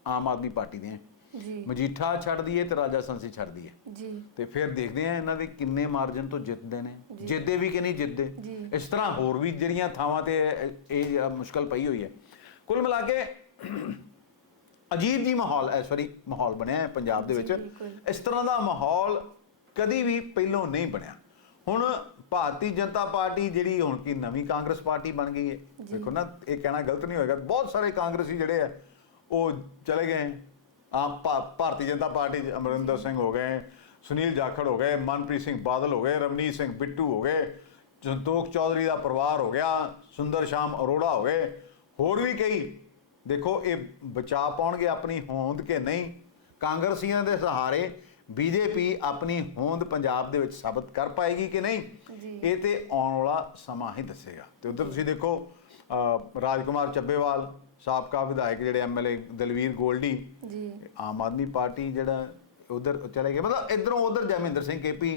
ਆਮ ਆਦਮੀ ਪਾਰਟੀ ਦੇ ਹੈ। ਜੀ। ਮਜੀਠਾ ਛੱਡ ਦਈਏ ਤੇ ਰਾਜਾ ਸੰਸੀ ਛੱਡ ਦਈਏ। ਜੀ। ਤੇ ਫਿਰ ਦੇਖਦੇ ਆ ਇਹਨਾਂ ਦੇ ਕਿੰਨੇ ਮਾਰਜਨ ਤੋਂ ਜਿੱਤਦੇ ਨੇ। ਜਿੱਤਦੇ ਵੀ ਕਿ ਨਹੀਂ ਜਿੱਤਦੇ। ਇਸ ਤਰ੍ਹਾਂ ਹੋਰ ਵੀ ਜਿਹੜੀਆਂ ਥਾਵਾਂ ਤੇ ਇਹ- ਮੁਸ਼ਕਲ ਪਈ ਹੋਈ ਹੈ। ਕੁੱਲ ਮਿਲਾ ਕੇ ਅਜੀਬ ਜੀ ਮਾਹੌਲ ਇਸ ਵਾਰੀ ਮਾਹੌਲ ਬਣਿਆ ਹੈ ਪੰਜਾਬ ਦੇ ਵਿੱਚ। ਇਸ ਤਰ੍ਹਾਂ ਦਾ ਮਾਹੌਲ ਕਦੀ ਵੀ ਪਹਿਲੋਂ ਨਹੀਂ ਬਣਿਆ। ਹੁਣ ਭਾਰਤੀ ਜਨਤਾ ਪਾਰਟੀ ਜਿਹੜੀ ਹੁਣ ਕੀ ਨਵੀਂ ਕਾਂਗਰਸ ਪਾਰਟੀ ਬਣ ਗਈ ਹੈ। ਦੇਖੋ ਨਾ ਇਹ ਕਹਿਣਾ ਗਲਤ ਨਹੀਂ ਹੋਏਗਾ। ਬਹੁਤ ਸਾਰੇ ਕਾਂਗਰਸੀ ਜਿਹੜੇ ਆ ਉਹ ਚਲੇ ਗਏ। ਆਮ ਭਾ- ਭਾਰਤੀ ਜਨਤਾ ਪਾਰਟੀ 'ਚ ਅਮਰਿੰਦਰ ਸਿੰਘ ਹੋ ਗਏ ਸੁਨੀਲ ਜਾਖੜ ਹੋ ਗਏ ਮਨਪ੍ਰੀਤ ਸਿੰਘ ਬਾਦਲ ਹੋ ਗਏ ਰਵਨੀਤ ਸਿੰਘ ਬਿੱਟੂ ਹੋ ਗਏ ਸੰਤੋਖ ਚੌਧਰੀ ਦਾ ਪਰਿਵਾਰ ਹੋ ਗਿਆ ਸੁੰਦਰ ਸ਼ਾਮ ਅਰੋੜਾ ਹੋ ਗਏ ਹੋਰ ਵੀ ਕਈ। ਦੇਖੋ ਇਹ ਬਚਾ ਪਾਉਣਗੇ ਆਪਣੀ ਹੋਂਦ ਕਿ ਨਹੀਂ? ਕਾਂਗਰਸੀਆਂ ਦੇ ਸਹਾਰੇ ਬੀਜੇਪੀ ਆਪਣੀ ਹੋਂਦ ਪੰਜਾਬ ਦੇ ਵਿੱਚ ਸਾਬਤ ਕਰ ਪਾਏਗੀ ਕਿ ਨਹੀਂ। ਇਹ ਤੇ ਆਉਣ ਵਾਲਾ ਸਮਾਂ ਹੀ ਦੱਸੇਗਾ। ਤੇ ਉਧਰ ਤੁਸੀਂ ਦੇਖੋ ਅ, ਰਾਜਕੁਮਾਰ ਚੱਬੇਵਾਲ ਸਾਬਕਾ ਵਿਧਾਇਕ ਜਿਹੜੇ ਐਮਐਲਏ ਦਲਵੀਰ ਗੋਲਡੀ ਜੀ ਆਮ ਆਦਮੀ ਪਾਰਟੀ ਜਿਹੜਾ ਉਧਰ ਚਲੇ ਗਏ ਮਤਲਬ ਇਧਰੋਂ ਉਧਰ ਜੈਮਿੰਦਰ ਸਿੰਘ ਕੇਪੀ।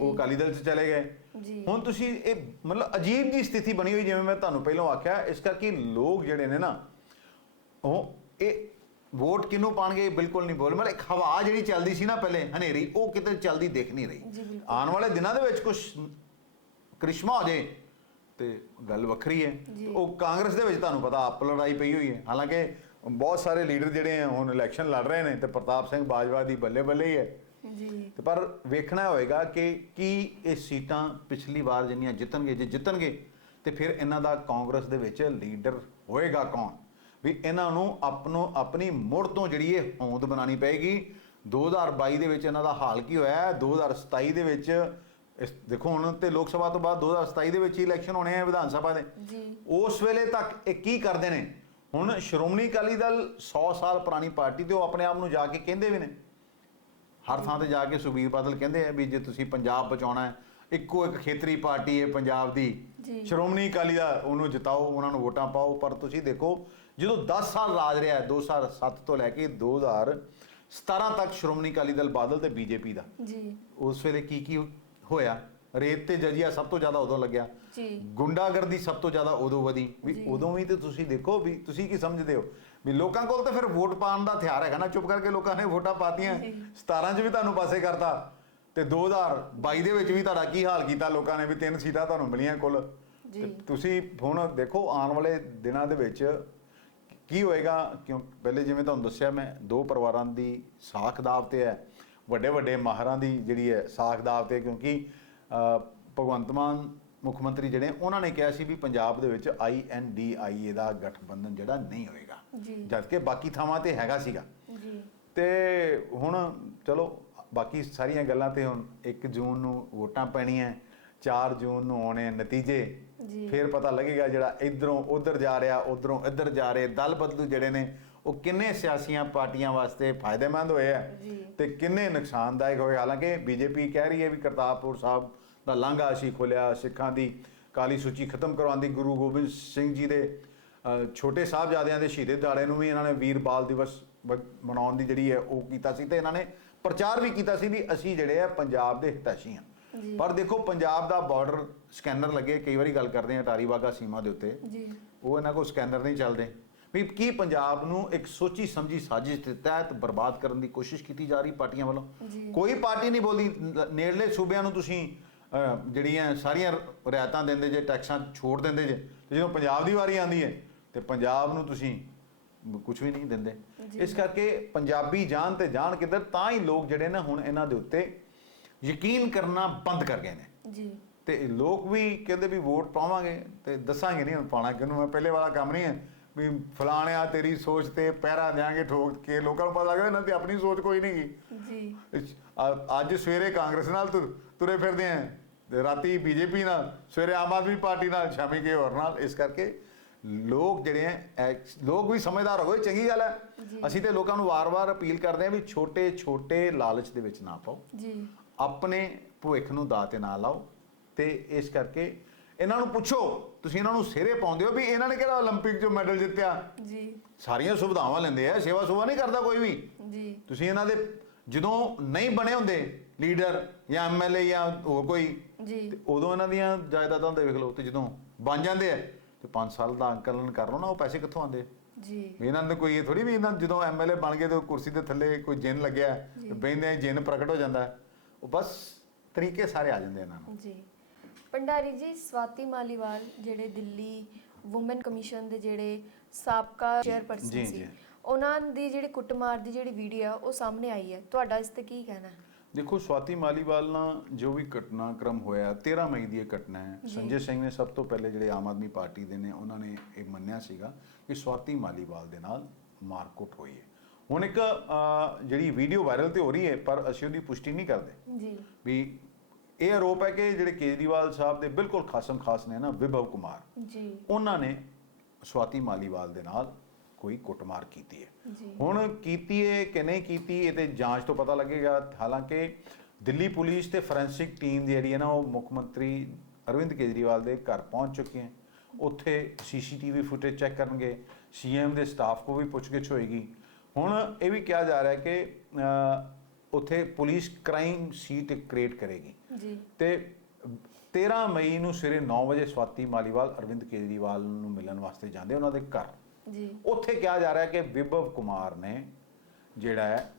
ਉਹ ਅਕਾਲੀ ਦਲ 'ਚ ਚਲੇ ਗਏ ਜੀ। ਹੁਣ ਤੁਸੀਂ ਇਹ ਮਤਲਬ ਅਜੀਬ ਜੀ ਸਥਿਤੀ ਬਣੀ ਹੋਈ ਜਿਵੇਂ ਮੈਂ ਤੁਹਾਨੂੰ ਪਹਿਲਾਂ ਆਖਿਆ ਇਸ ਕਰਕੇ ਲੋਕ ਜਿਹੜੇ ਨੇ ਨਾ ਉਹ ਇਹ ਵੋਟ ਕਿਹਨੂੰ ਪਾਣਗੇ ਬਿਲਕੁਲ ਨਹੀਂ ਬੋਲ ਮਤਲਬ ਇੱਕ ਹਵਾ ਜਿਹੜੀ ਚੱਲਦੀ ਸੀ ਨਾ ਪਹਿਲੇ ਹਨੇਰੀ ਉਹ ਕਿਤੇ ਚੱਲਦੀ ਦਿਖ ਨਹੀਂ ਰਹੀ। ਆਉਣ ਵਾਲੇ ਦਿਨਾਂ ਦੇ ਵਿੱਚ ਕੁਝ ਕ੍ਰਿਸ਼ਮਾ ਹੋ ਜੇ ਤੇ ਗੱਲ ਵੱਖਰੀ ਹੈ। ਉਹ ਕਾਂਗਰਸ ਦੇ ਵਿੱਚ ਤੁਹਾਨੂੰ ਪਤਾ ਆਪ ਲੜਾਈ ਪਈ ਹੋਈ ਹੈ। ਹਾਲਾਂਕਿ ਬਹੁਤ ਸਾਰੇ ਲੀਡਰ ਜਿਹੜੇ ਆ ਹੁਣ ਇਲੈਕਸ਼ਨ ਲੜ ਰਹੇ ਨੇ ਤੇ ਪ੍ਰਤਾਪ ਸਿੰਘ ਬਾਜਵਾ ਦੀ ਬੱਲੇ ਬੱਲੇ ਹੀ ਹੈ। ਜੀ। ਤੇ ਪਰ ਵੇਖਣਾ ਹੋਏਗਾ ਕਿ ਕੀ ਇਹ ਸੀਟਾਂ ਪਿਛਲੀ ਵਾਰ ਜਿੰਨੀਆਂ ਜਿੱਤਣਗੇ ਜੇ ਜਿੱਤਣਗੇ ਤੇ ਫਿਰ ਇਹਨਾਂ ਦਾ ਕਾਂਗਰਸ ਦੇ ਵਿੱਚ ਲੀਡਰ ਹੋਏਗਾ ਕੌਣ? ਵੀ ਇਹਨਾਂ ਨੂੰ ਆਪਣੋ ਆਪਣੀ ਮੁੜ ਤੋਂ ਜਿਹੜੀ ਇਹ ਹੋਂਦ ਬਣਾਣੀ ਪਏਗੀ। 2022 ਦੇ ਵਿੱਚ ਇਹਨਾਂ ਦਾ ਹਾਲ ਕੀ ਹੋਇਆ? ਹੈ 2027 ਦੇ ਵਿੱਚ ਇਸ ਦੇਖੋ ਹੁਣ ਤੇ ਲੋਕ ਸਭਾ ਤੋਂ ਬਾਅਦ 2027 ਦੇ ਵਿੱਚ ਹੀ ਇਲੈਕਸ਼ਨ ਹੋਣੇ ਆ ਵਿਧਾਨ ਸਭਾ ਦੇ। ਜੀ। ਉਸ ਵੇਲੇ ਤੱਕ ਇਹ ਕੀ ਕਰਦੇ ਨੇ? ਹੁਣ ਸ਼੍ਰੋਮਣੀ ਅਕਾਲੀ ਦਲ 100 ਸਾਲ ਪੁਰਾਣੀ ਪਾਰਟੀ ਤੇ ਉਹ ਆਪਣੇ ਆਪ ਨੂੰ ਜਾ ਕੇ ਕਹਿੰਦੇ ਵੀ ਨੇ। ਹਰ ਥਾਂ ਤੇ ਜਾ ਕੇ ਸੁਖਬੀਰ ਬਾਦਲ ਕਹਿੰਦੇ ਆ ਵੀ ਜੇ ਤੁਸੀਂ ਪੰਜਾਬ ਬਚਾਉਣਾ ਹੈ ਇੱਕੋ ਇੱਕ ਖੇਤਰੀ ਪਾਰਟੀ ਹੈ ਪੰਜਾਬ ਦੀ। ਸ਼੍ਰੋਮਣੀ ਅਕਾਲੀ ਦਾ ਉਹਨੂੰ ਜਿਤਾਓ ਉਹਨਾਂ ਨੂੰ ਵੋਟਾਂ ਪਾਓ। ਪਰ ਤੁਸੀਂ ਦੇਖੋ ਜਦੋਂ 10 ਸਾਲ ਰਾਜ ਰਿਹਾ 2007 ਤੋਂ ਲੈ ਕੇ 2017 ਤੱਕ ਸ਼੍ਰੋਮਣੀ ਅਕਾਲੀ ਦਲ ਬਾਦਲ ਤੇ ਬੀਜੇਪੀ ਦਾ। ਜੀ। ਉਸ ਵੇਲੇ ਕੀ ਕੀ ਹੋਇਆ। ਰੇਤ ਤੇ ਜਜੀਆ ਸਭ ਤੋਂ ਜ਼ਿਆਦਾ ਉਦੋਂ ਲੱਗਿਆ। ਜੀ। ਗੁੰਡਾਗਰਦੀ ਸਭ ਤੋਂ ਜ਼ਿਆਦਾ ਉਦੋਂ ਵਧੀ। ਵੀ। ਉਦੋਂ ਵੀ ਤੇ ਤੁਸੀਂ ਦੇਖੋ ਵੀ ਤੁਸੀਂ ਕੀ ਸਮਝਦੇ ਹੋ? ਵੀ ਲੋਕਾਂ ਕੋਲ ਤਾਂ ਫਿਰ ਵੋਟ ਪਾਉਣ ਦਾ ਹਥਿਆਰ ਹੈਗਾ ਨਾ। ਚੁੱਪ ਕਰਕੇ ਲੋਕਾਂ ਨੇ ਵੋਟਾਂ ਪਾਤੀਆਂ। ਜੀ। 17 ਚ ਵੀ ਤੁਹਾਨੂੰ ਪਾਸੇ ਕਰਤਾ। ਤੇ 2022 ਦੇ ਵਿੱਚ ਵੀ ਤੁਹਾਡਾ ਕੀ ਹਾਲ ਕੀਤਾ ਲੋਕਾਂ ਨੇ? ਵੀ ਤਿੰਨ ਸੀਟਾਂ ਤੁਹਾਨੂੰ ਮਿਲੀਆਂ ਕੁੱਲ। ਜੀ। ਤੁਸੀਂ ਹੁਣ ਦੇਖੋ ਆਉਣ ਵਾਲੇ ਦਿਨਾਂ ਦੇ ਵਿੱਚ ਕੀ ਹੋਏਗਾ? ਕਿਉਂ? ਪਹਿਲੇ ਜਿਵੇਂ ਤੁਹਾਨੂੰ ਦੱਸਿਆ ਮੈਂ ਦੋ ਪਰਿਵਾਰਾਂ ਦੀ ਸਾਖ ਦਾਵ ਤੇ ਹੈ। ਵੱਡੇ ਵੱਡੇ ਮਾਹਰਾਂ ਦੀ ਜਿਹੜੀ ਹੈ ਸਾਖ ਦਾਵ ਤੇ ਕਿਉਂਕਿ ਭਗਵੰਤ ਮਾਨ ਮੁੱਖ ਮੰਤਰੀ ਜਿਹੜੇ ਉਹਨਾਂ ਨੇ ਕਿਹਾ ਸੀ ਵੀ ਪੰਜਾਬ ਦੇ ਵਿੱਚ ਆਈਐਨਡੀਆਈਏ ਦਾ ਗਠਬੰਧਨ ਜਿਹੜਾ ਨਹੀਂ ਹੋਏਗਾ। ਜੀ। ਜਦ ਕਿ ਬਾਕੀ ਥਾਵਾਂ ਤੇ ਹੈਗਾ ਸੀਗਾ। ਜੀ। ਤੇ ਹੁਣ ਚਲੋ ਬਾਕੀ ਸਾਰੀਆਂ ਗੱਲਾਂ ਤੇ ਹੁਣ 1 ਜੂਨ ਨੂੰ ਵੋਟਾਂ ਪੈਣੀਆਂ 4 ਜੂਨ ਨੂੰ ਆਉਣੇ ਨਤੀਜੇ ਜੀ। ਫਿਰ ਪਤਾ ਲੱਗੇਗਾ ਜਿਹੜਾ ਇਧਰੋਂ ਉਧਰ ਜਾ ਰਿਹਾ ਉਧਰੋਂ ਇੱਧਰ ਜਾ ਰਹੇ ਦਲ ਬਦਲੂ ਜਿਹੜੇ ਨੇ ਉਹ ਕਿੰਨੇ ਸਿਆਸੀਆਂ ਪਾਰਟੀਆਂ ਵਾਸਤੇ ਫਾਇਦੇਮੰਦ ਹੋਏ ਆ ਤੇ ਕਿੰਨੇ ਨੁਕਸਾਨਦਾਇਕ ਹੋਏ। ਹਾਲਾਂਕਿ ਬੀਜੇਪੀ ਕਹਿ ਰਹੀ ਹੈ ਵੀ ਕਰਤਾਰਪੁਰ ਸਾਹਿਬ ਦਾ ਲਾਂਘਾ ਅਸੀਂ ਖੋਲਿਆ ਸਿੱਖਾਂ ਦੀ ਕਾਲੀ ਸੂਚੀ ਖਤਮ ਕਰਵਾਉਣ ਦੀ ਗੁਰੂ ਗੋਬਿੰਦ ਸਿੰਘ ਜੀ ਦੇ ਛੋਟੇ ਸਾਹਿਬਜ਼ਾਦਿਆਂ ਦੇ ਸ਼ਹੀਦੇ ਦਿਹਾੜੇ ਨੂੰ ਵੀ ਇਹਨਾਂ ਨੇ ਵੀਰ ਬਾਲ ਦਿਵਸ ਮਨਾਉਣ ਦੀ ਜਿਹੜੀ ਹੈ ਉਹ ਕੀਤਾ ਸੀ ਤੇ ਇਹਨਾਂ ਨੇ ਪ੍ਰਚਾਰ ਵੀ ਕੀਤਾ ਸੀ ਵੀ ਅਸੀਂ ਜਿਹੜੇ ਆ ਪੰਜਾਬ ਦੇ ਹਿਤੈਸ਼ੀ ਜੀ। ਪਰ ਦੇਖੋ ਪੰਜਾਬ ਦਾ ਬਾਰਡਰ ਸਕੈਨਰ ਲੱਗੇ ਕਈ ਵਾਰੀ ਗੱਲ ਕਰਦੇ ਆ ਟਾਰੀ ਵਾਗਾ ਸੀਮਾ ਦੇ ਉੱਤੇ। ਜੀ। ਉਹ ਇਹਨਾਂ ਕੋਲ ਸਕੈਨਰ ਨਹੀਂ ਚੱਲਦੇ। ਵੀ ਕੀ ਪੰਜਾਬ ਨੂੰ ਇੱਕ ਸੋਚੀ ਸਮਝੀ ਸਾਜ਼ਿਸ਼ ਦੇ ਤਹਿਤ ਬਰਬਾਦ ਕਰਨ ਦੀ ਕੋਸ਼ਿਸ਼ ਕੀਤੀ ਜਾ ਰਹੀ ਪਾਰਟੀਆਂ ਵੱਲੋਂ? ਕੋਈ ਪਾਰਟੀ ਨਹੀਂ ਬੋਲਦੀ ਨ- ਨੇੜਲੇ ਸੂਬਿਆਂ ਨੂੰ ਤੁਸੀਂ ਜਿਹੜੀਆਂ ਸਾਰੀਆਂ ਰਿਆਇਤਾਂ ਦਿੰਦੇ ਜੇ ਟੈਕਸਾਂ ਛੋੜ ਦਿੰਦੇ ਜੇ ਤੇ ਜਦੋਂ ਪੰਜਾਬ ਦੀ ਵਾਰੀ ਆਂਦੀ ਹੈ ਤੇ ਪੰਜਾਬ ਨੂੰ ਤੁਸੀਂ ਕੁਝ ਵੀ ਨਹੀਂ ਦਿੰਦੇ। ਇਸ ਕਰਕੇ ਪੰਜਾਬੀ ਜਾਣ ਤੇ ਜਾਣ ਕਿੱਧਰ ਤਾਂ ਹੀ ਲੋਕ ਜਿਹੜੇ ਨੇ ਹੁਣ ਇਹਨਾਂ ਦੇ ਉੱਤੇ ਯਕੀਨ ਕਰਨਾ ਬੰਦ ਕਰ ਗਏ ਨੇ। ਜੀ। ਤੇ ਲੋਕ ਵੀ ਕਹਿੰਦੇ ਵੀ ਵੋਟ ਪਾਵਾਂਗੇ ਤੇ ਦੱਸਾਂਗੇ ਨਹੀਂ ਹੁਣ ਪਾਣਾ ਕਿਹਨੂੰ ਮੈਂ ਪਹਿਲੇ ਵਾਲਾ ਕੰਮ ਨਹੀਂ ਹੈ। ਵੀ ਫਲਾਣਿਆ ਤੇਰੀ ਸੋਚ ਤੇ ਪਹਿਰਾ ਦਿਆਂਗੇ ਠੋਕ ਕੇ ਲੋਕਾਂ ਨੂੰ ਪਤਾ ਲੱਗ ਗਿਆ ਇਹਨਾਂ ਦੀ ਆਪਣੀ ਸੋਚ ਕੋਈ ਨਹੀਂ ਜੀ। ਅੱਜ ਸਵੇਰੇ ਕਾਂਗਰਸ ਨਾਲ ਤੁਰ- ਤੁਰੇ ਫਿਰਦੇ ਆਂ। ਤੇ ਰਾਤੀ ਬੀਜੇਪੀ ਨਾਲ ਸਵੇਰੇ ਆਮ ਆਦਮੀ ਪਾਰਟੀ ਨਾਲ ਸ਼ਾਮੀ ਕੇ ਹੋਰ ਨਾਲ। ਇਸ ਕਰਕੇ ਲੋਕ ਜਿਹੜੇ ਆ ਐਕ- ਲੋਕ ਵੀ ਸਮਝਦਾਰ ਹੋਏ ਚੰਗੀ ਗੱਲ ਹੈ। ਅਸੀਂ ਤੇ ਲੋਕਾਂ ਨੂੰ ਵਾਰ-ਵਾਰ ਅਪੀਲ ਕਰਦੇ ਹਾਂ ਵੀ ਛੋਟੇ-ਛੋਟੇ ਲਾਲਚ ਦੇ ਵਿੱਚ ਨਾ ਪਾਓ। ਜੀ। ਆਪਣੇ ਭਵਿੱਖ ਨੂੰ ਦਾਅ ਤੇ ਨਾ ਲਾਓ। ਤੇ ਇਸ ਕਰਕੇ ਇਹਨਾਂ ਨੂੰ ਪੁੱਛੋ ਤੁਸੀਂ ਇਹਨਾਂ ਨੂੰ ਸਿਰੇ ਪਾਉਂਦੇ ਹੋ ਵੀ ਇਹਨਾਂ ਨੇ ਕਿਹੜਾ 올림픽 'ਚੋਂ ਮੈਡਲ ਜਿੱਤਿਆ ਜੀ ਸਾਰੀਆਂ ਸੁਵਿਧਾਵਾਂ ਲੈਂਦੇ ਆ ਸੇਵਾ ਸੁਵਾ ਨਹੀਂ ਕਰਦਾ ਕੋਈ ਵੀ ਜੀ ਤੁਸੀਂ ਇਹਨਾਂ ਦੇ ਜਦੋਂ ਨਹੀਂ ਬਣੇ ਹੁੰਦੇ ਲੀਡਰ ਜਾਂ ਐਮਐਲਏ ਜਾਂ ਹੋਰ ਕੋਈ ਜੀ ਤੇ ਉਦੋਂ ਇਹਨਾਂ ਦੀਆਂ ਜਾਇਦਾਦਾਂ ਦੇ ਵੇਖ ਲਓ ਤੇ ਜਦੋਂ ਬਣ ਜਾਂਦੇ ਆ ਤੇ 5 ਸਾਲ ਦਾ ਅੰਕਲਨ ਕਰ ਲਓ ਨਾ ਉਹ ਪੈਸੇ ਕਿੱਥੋਂ ਆਉਂਦੇ ਜੀ ਵੀ ਇਹਨਾਂ ਨੂੰ ਕੋਈ ਇਹ ਥੋੜੀ ਵੀ ਇਹਨਾਂ ਜਦੋਂ ਐਮਐਲਏ ਬਣ ਗਏ ਤੇ ਉਹ ਕੁਰਸੀ ਦੇ ਥੱਲੇ ਕੋਈ ਜਿੰਨ ਲੱਗਿਆ ਤੇ ਬਹਿੰਦੇ ਜਿੰਨ ਪ੍ਰਗਟ ਹੋ ਜਾਂਦਾ ਹੈ। ਉਹ ਬਸ ਤਰੀਕੇ ਸਾਰੇ ਆ ਜਾਂਦੇ ਇਹਨਾਂ ਨੂੰ ਜੀ ਭੰਡਾਰੀ ਜੀ ਸਵਾਤੀ ਮਾਲੀਵਾਲ ਜਿਹੜੇ ਦਿੱਲੀ ਔਮਨ ਕਮਿਸ਼ਨ ਦੇ ਜਿਹੜੇ ਸਾਬਕਾ ਚੇਅਰਪਰਸਨ ਸੀ। ਉਹਨਾਂ ਦੀ ਜਿਹੜੀ ਕੁੱਟਮਾਰ ਦੀ ਜਿਹੜੀ ਵੀਡੀਓ ਆ ਉਹ ਸਾਹਮਣੇ ਆਈ ਹੈ। ਤੁਹਾਡਾ ਇਸ ਤੇ ਕੀ ਕਹਿਣਾ ਹੈ? ਦੇਖੋ ਸਵਾਤੀ ਮਾਲੀਵਾਲ ਨਾਲ ਜੋ ਵੀ ਘਟਨਾਕ੍ਰਮ ਹੋਇਆ 13 ਮਈ ਦੀ ਇਹ ਘਟਨਾ ਹੈ। ਸੰਜੇ ਸਿੰਘ ਨੇ ਸਭ ਤੋਂ ਪਹਿਲੇ ਜਿਹੜੇ ਆਮ ਆਦਮੀ ਪਾਰਟੀ ਦੇ ਨੇ ਉਹਨਾਂ ਨੇ ਇਹ ਮੰਨਿਆ ਸੀਗਾ ਕਿ ਸਵਾਤੀ ਮਾਲੀਵਾਲ ਦੇ ਨਾਲ ਮਾਰਕੁੱਟ ਹੋਈ ਹੈ। ਹੁਣ ਇੱਕ ਜਿਹੜੀ ਵੀਡੀਓ ਵਾਇਰਲ ਤੇ ਹੋ ਰਹੀ ਹੈ ਪਰ ਅਸੀਂ ਉਹਦੀ ਪੁਸ਼ਟੀ ਨਹੀਂ ਕਰਦੇ। ਜੀ। ਵੀ ਇਹ ਆਰੋਪ ਹੈ ਕਿ ਜਿਹੜੇ ਕੇਜਰੀਵਾਲ ਸਾਹਿਬ ਦੇ ਬਿਲਕੁਲ ਖਾਸਮ ਖਾਸ ਨੇ ਨਾ ਵਿਭਵ ਕੁਮਾਰ। ਜੀ। ਉਹਨਾਂ ਨੇ ਸਵਾਤੀ ਮਾਲੀਵਾਲ ਦੇ ਨਾਲ ਕੋਈ ਕੁੱਟਮਾਰ ਕੀਤੀ ਹੈ। ਹੁਣ ਕੀਤੀ ਹੈ ਕਿ ਨਹੀਂ ਕੀਤੀ ਇਹ ਤੇ ਜਾਂਚ ਤੋਂ ਪਤਾ ਲੱਗੇਗਾ। ਹਾਲਾਂਕਿ ਦਿੱਲੀ ਪੁਲਿਸ ਤੇ ਫੋਰੈਂਸਿਕ ਟੀਮ ਜਿਹੜੀ ਹੈ ਨਾ ਉਹ ਮੁੱਖ ਮੰਤਰੀ ਅਰਵਿੰਦ ਕੇਜਰੀਵਾਲ ਦੇ ਘਰ ਪਹੁੰਚ ਚੁੱਕੀ ਹੈ। ਉੱਥੇ ਸੀਸੀਟੀਵੀ ਫੁਟੇਜ ਚੈੱਕ ਕਰਨਗੇ ਸੀਐਮ ਦੇ ਸਟਾਫ ਕੋ ਵੀ ਪੁੱਛਗਿੱਛ ਹੋਏਗੀ। ਹੁਣ ਇਹ ਵੀ ਕਿਹਾ ਜਾ ਰਿਹਾ ਹੈ ਕਿ ਉੱਥੇ ਪੁਲਿਸ ਕ੍ਰਾਈਮ ਸੀਟ ਕ੍ਰੀਏਟ ਕਰੇਗੀ। ਜੀ। ਤੇ 13 ਮਈ ਨੂੰ ਸਵੇਰੇ 9 ਵਜੇ ਸਵਾਤੀ ਮਾਲੀਵਾਲ ਅਰਵਿੰਦ ਕੇਜਰੀਵਾਲ ਨੂੰ ਮਿਲਣ ਵਾਸਤੇ ਜਾਂਦੇ ਉਹਨਾਂ ਦੇ ਘਰ। ਜੀ। ਉੱਥੇ ਕਿਹਾ ਜਾ ਰਿਹਾ ਕਿ ਵਿਭਵ ਕੁਮਾਰ ਨੇ ਜਿਹੜਾ ਹੈ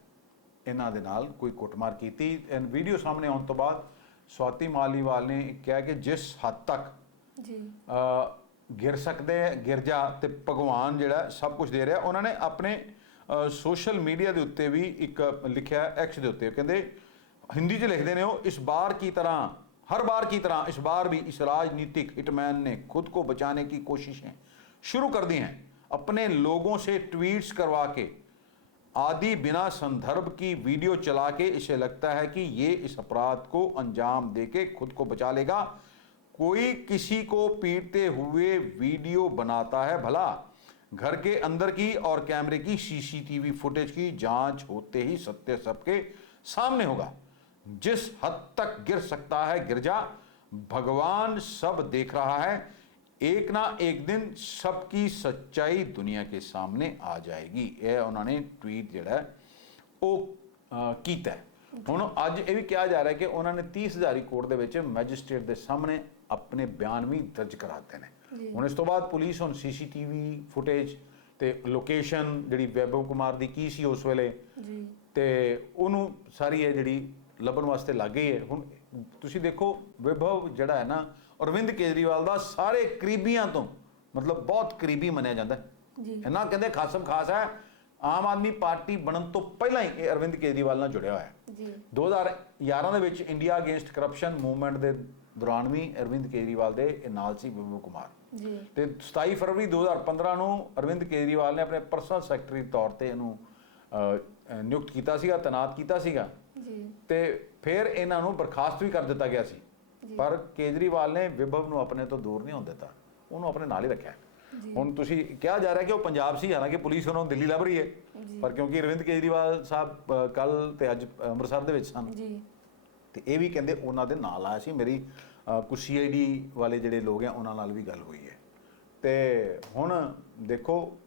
ਇਹਨਾਂ ਦੇ ਨਾਲ ਕੋਈ ਕੁੱਟਮਾਰ ਕੀਤੀ। ਐਨ ਵੀਡੀਓ ਸਾਹਮਣੇ ਆਉਣ ਤੋਂ ਬਾਅਦ ਸਵਾਤੀ ਮਾਲੀਵਾਲ ਨੇ ਕਿਹਾ ਕਿ ਜਿਸ ਹੱਦ ਤੱਕ ਜੀ। ਅ, ਗਿਰ ਸਕਦੇ ਹੈ, ਗਿਰ ਜਾ ਤੇ ਭਗਵਾਨ ਜਿਹੜਾ ਸਭ ਕੁਝ ਦੇ ਰਿਹਾ ਉਹਨਾਂ ਨੇ ਆਪਣੇ ਸੋਸ਼ਲ ਮੀਡੀਆ ਦੇ ਉੱਤੇ ਵੀ ਇੱਕ ਲਿਖਿਆ ਐਕਸ ਦੇ ਉੱਤੇ ਕਹਿੰਦੇ हिंदी ਚ ਲਿਖਦੇ ਨੇ ਉਹ ਇਸ ਬਾਰ की तरह हर बार की तरह इस बार भी इस राजनीतिक हिटमैन ने खुद को बचाने की कोशिशें शुरू कर दी हैं अपने लोगों से ट्वीट्स करवा के आदि बिना संदर्भ की वीडियो चला के इसे लगता है कि ये इस अपराध को अंजाम देके खुद को बचा लेगा कोई किसी को पीटते हुए वीडियो बनाता है भला घर के अंदर की और कैमरे की सीसीटीवी फुटेज की जांच होते ही सत्य सबके सामने होगा जिस हद तक गिर सकता है गिर जा भगवान सब देख रहा है एक ना एक दिन सबकी सच्चाई दुनिया के सामने आ जाएगी ਇਹ ਉਹਨਾਂ ਨੇ ਟਵੀਟ ਜਿਹੜਾ ਹੈ ਉਹ ਅਹ, ਕੀਤਾ ਹੈ। ਹੁਣ ਅੱਜ ਇਹ ਵੀ ਕਿਹਾ ਜਾ ਰਿਹਾ ਹੈ ਕਿ ਉਹਨਾਂ ਨੇ 30000 ਕੋਟ ਦੇ ਵਿੱਚ ਮੈਜਿਸਟ੍ਰੇਟ ਦੇ ਸਾਹਮਣੇ ਆਪਣੇ ਬਿਆਨ ਵੀ ਦਰਜ ਕਰਾਤੇ ਨੇ ਜੀ। ਹੁਣ ਇਸ ਤੋਂ ਬਾਅਦ ਪੁਲਿਸ ਹੁਣ ਸੀਸੀਟੀਵੀ ਫੁਟੇਜ ਤੇ ਲੋਕੇਸ਼ਨ ਜਿਹੜੀ ਵੈਭਵ ਕੁਮਾਰ ਦੀ ਕੀ ਸੀ ਉਸ ਵੇਲੇ ਜੀ। ਤੇ ਉਹਨੂੰ ਸਾਰੀ ਇਹ ਜਿਹੜੀ ਲੱਭਣ ਵਾਸਤੇ ਲੱਗ ਗਈ ਹੈ। ਹੁਣ ਤੁਸੀਂ ਦੇਖੋ ਵਿਭਵ ਜਿਹੜਾ ਹੈ ਨਾ ਅਰਵਿੰਦ ਕੇਜਰੀਵਾਲ ਦਾ ਸਾਰੇ ਕਰੀਬੀਆਂ ਤੋਂ ਮਤਲਬ ਬਹੁਤ ਕਰੀਬੀ ਮੰਨਿਆ ਜਾਂਦਾ ਹੈ। ਜੀ। ਇਹਨਾਂ ਕਹਿੰਦੇ ਖਾਸਮ ਖਾਸ ਹੈ ਆਮ ਆਦਮੀ ਪਾਰਟੀ ਬਣਨ ਤੋਂ ਪਹਿਲਾਂ ਹੀ ਇਹ ਅਰਵਿੰਦ ਕੇਜਰੀਵਾਲ ਨਾਲ ਜੁੜਿਆ ਹੋਇਆ ਹੈ। ਜੀ। 2011 ਦੇ ਵਿੱਚ ਇੰਡੀਆ ਅਗੇਂਸਟ ਕਰਪਸ਼ਨ ਮੂਵਮੈਂਟ ਦੇ ਦੌਰਾਨ ਵੀ ਅਰਵਿੰਦ ਕੇਜਰੀਵਾਲ ਦੇ ਨਾਲ ਸੀ ਵਿਭਵ ਕੁਮਾਰ। ਜੀ। ਤੇ 27 ਫਰਵਰੀ 2015 ਨੂੰ ਅਰਵਿੰਦ ਕੇਜਰੀਵਾਲ ਨੇ ਆਪਣੇ ਪਰਸਨਲ ਸੈਕਟਰੀ ਤੌਰ ਤੇ ਇਹਨੂੰ ਨਿਯੁਕਤ ਕੀਤਾ ਸੀਗਾ ਤੈਨਾਤ ਕੀਤਾ ਸੀਗਾ। ਜੀ। ਤੇ ਫਿਰ ਇਹਨਾਂ ਨੂੰ ਬਰਖਾਸਤ ਵੀ ਕਰ ਦਿੱਤਾ ਗਿਆ ਸੀ। ਪਰ ਕੇਜਰੀਵਾਲ ਨੇ ਵਿਭਵ ਨੂੰ ਆਪਣੇ ਤੋਂ ਦੂਰ ਨਹੀਂ ਹੋਣ ਦਿੱਤਾ। ਉਹਨੂੰ ਆਪਣੇ ਨਾਲ ਹੀ ਰੱਖਿਆ। ਹੁਣ ਤੁਸੀਂ ਕਿਹਾ ਜਾ ਰਿਹਾ ਕਿ ਉਹ ਪੰਜਾਬ ਸੀ ਹਾਲਾਂਕਿ ਪੁਲਿਸ ਉਹਨਾਂ ਨੂੰ ਦਿੱਲੀ ਲੱਭ ਰਹੀ ਹੈ। ਪਰ ਕਿਉਂਕਿ ਅਰਵਿੰਦ ਕੇਜਰੀਵਾਲ ਸਾਹਿਬ ਕੱਲ ਤੇ ਅੱਜ ਅੰਮ੍ਰਿਤਸਰ ਦੇ ਵਿੱਚ ਸਨ। ਜੀ। ਤੇ ਇਹ ਵੀ ਕਹਿੰਦੇ ਉਹਨਾਂ ਦੇ ਨਾਲ ਆਇਆ ਸੀ। ਮੇਰੀ ਕੁਛ ਸੀਆਈਡੀ ਵਾਲੇ ਜਿਹੜੇ ਲੋਕ ਆ ਉਹਨਾਂ ਨਾਲ ਵੀ ਗੱਲ ਹੋਈ ਹੈ। ਤੇ ਹੁਣ ਦੇਖੋ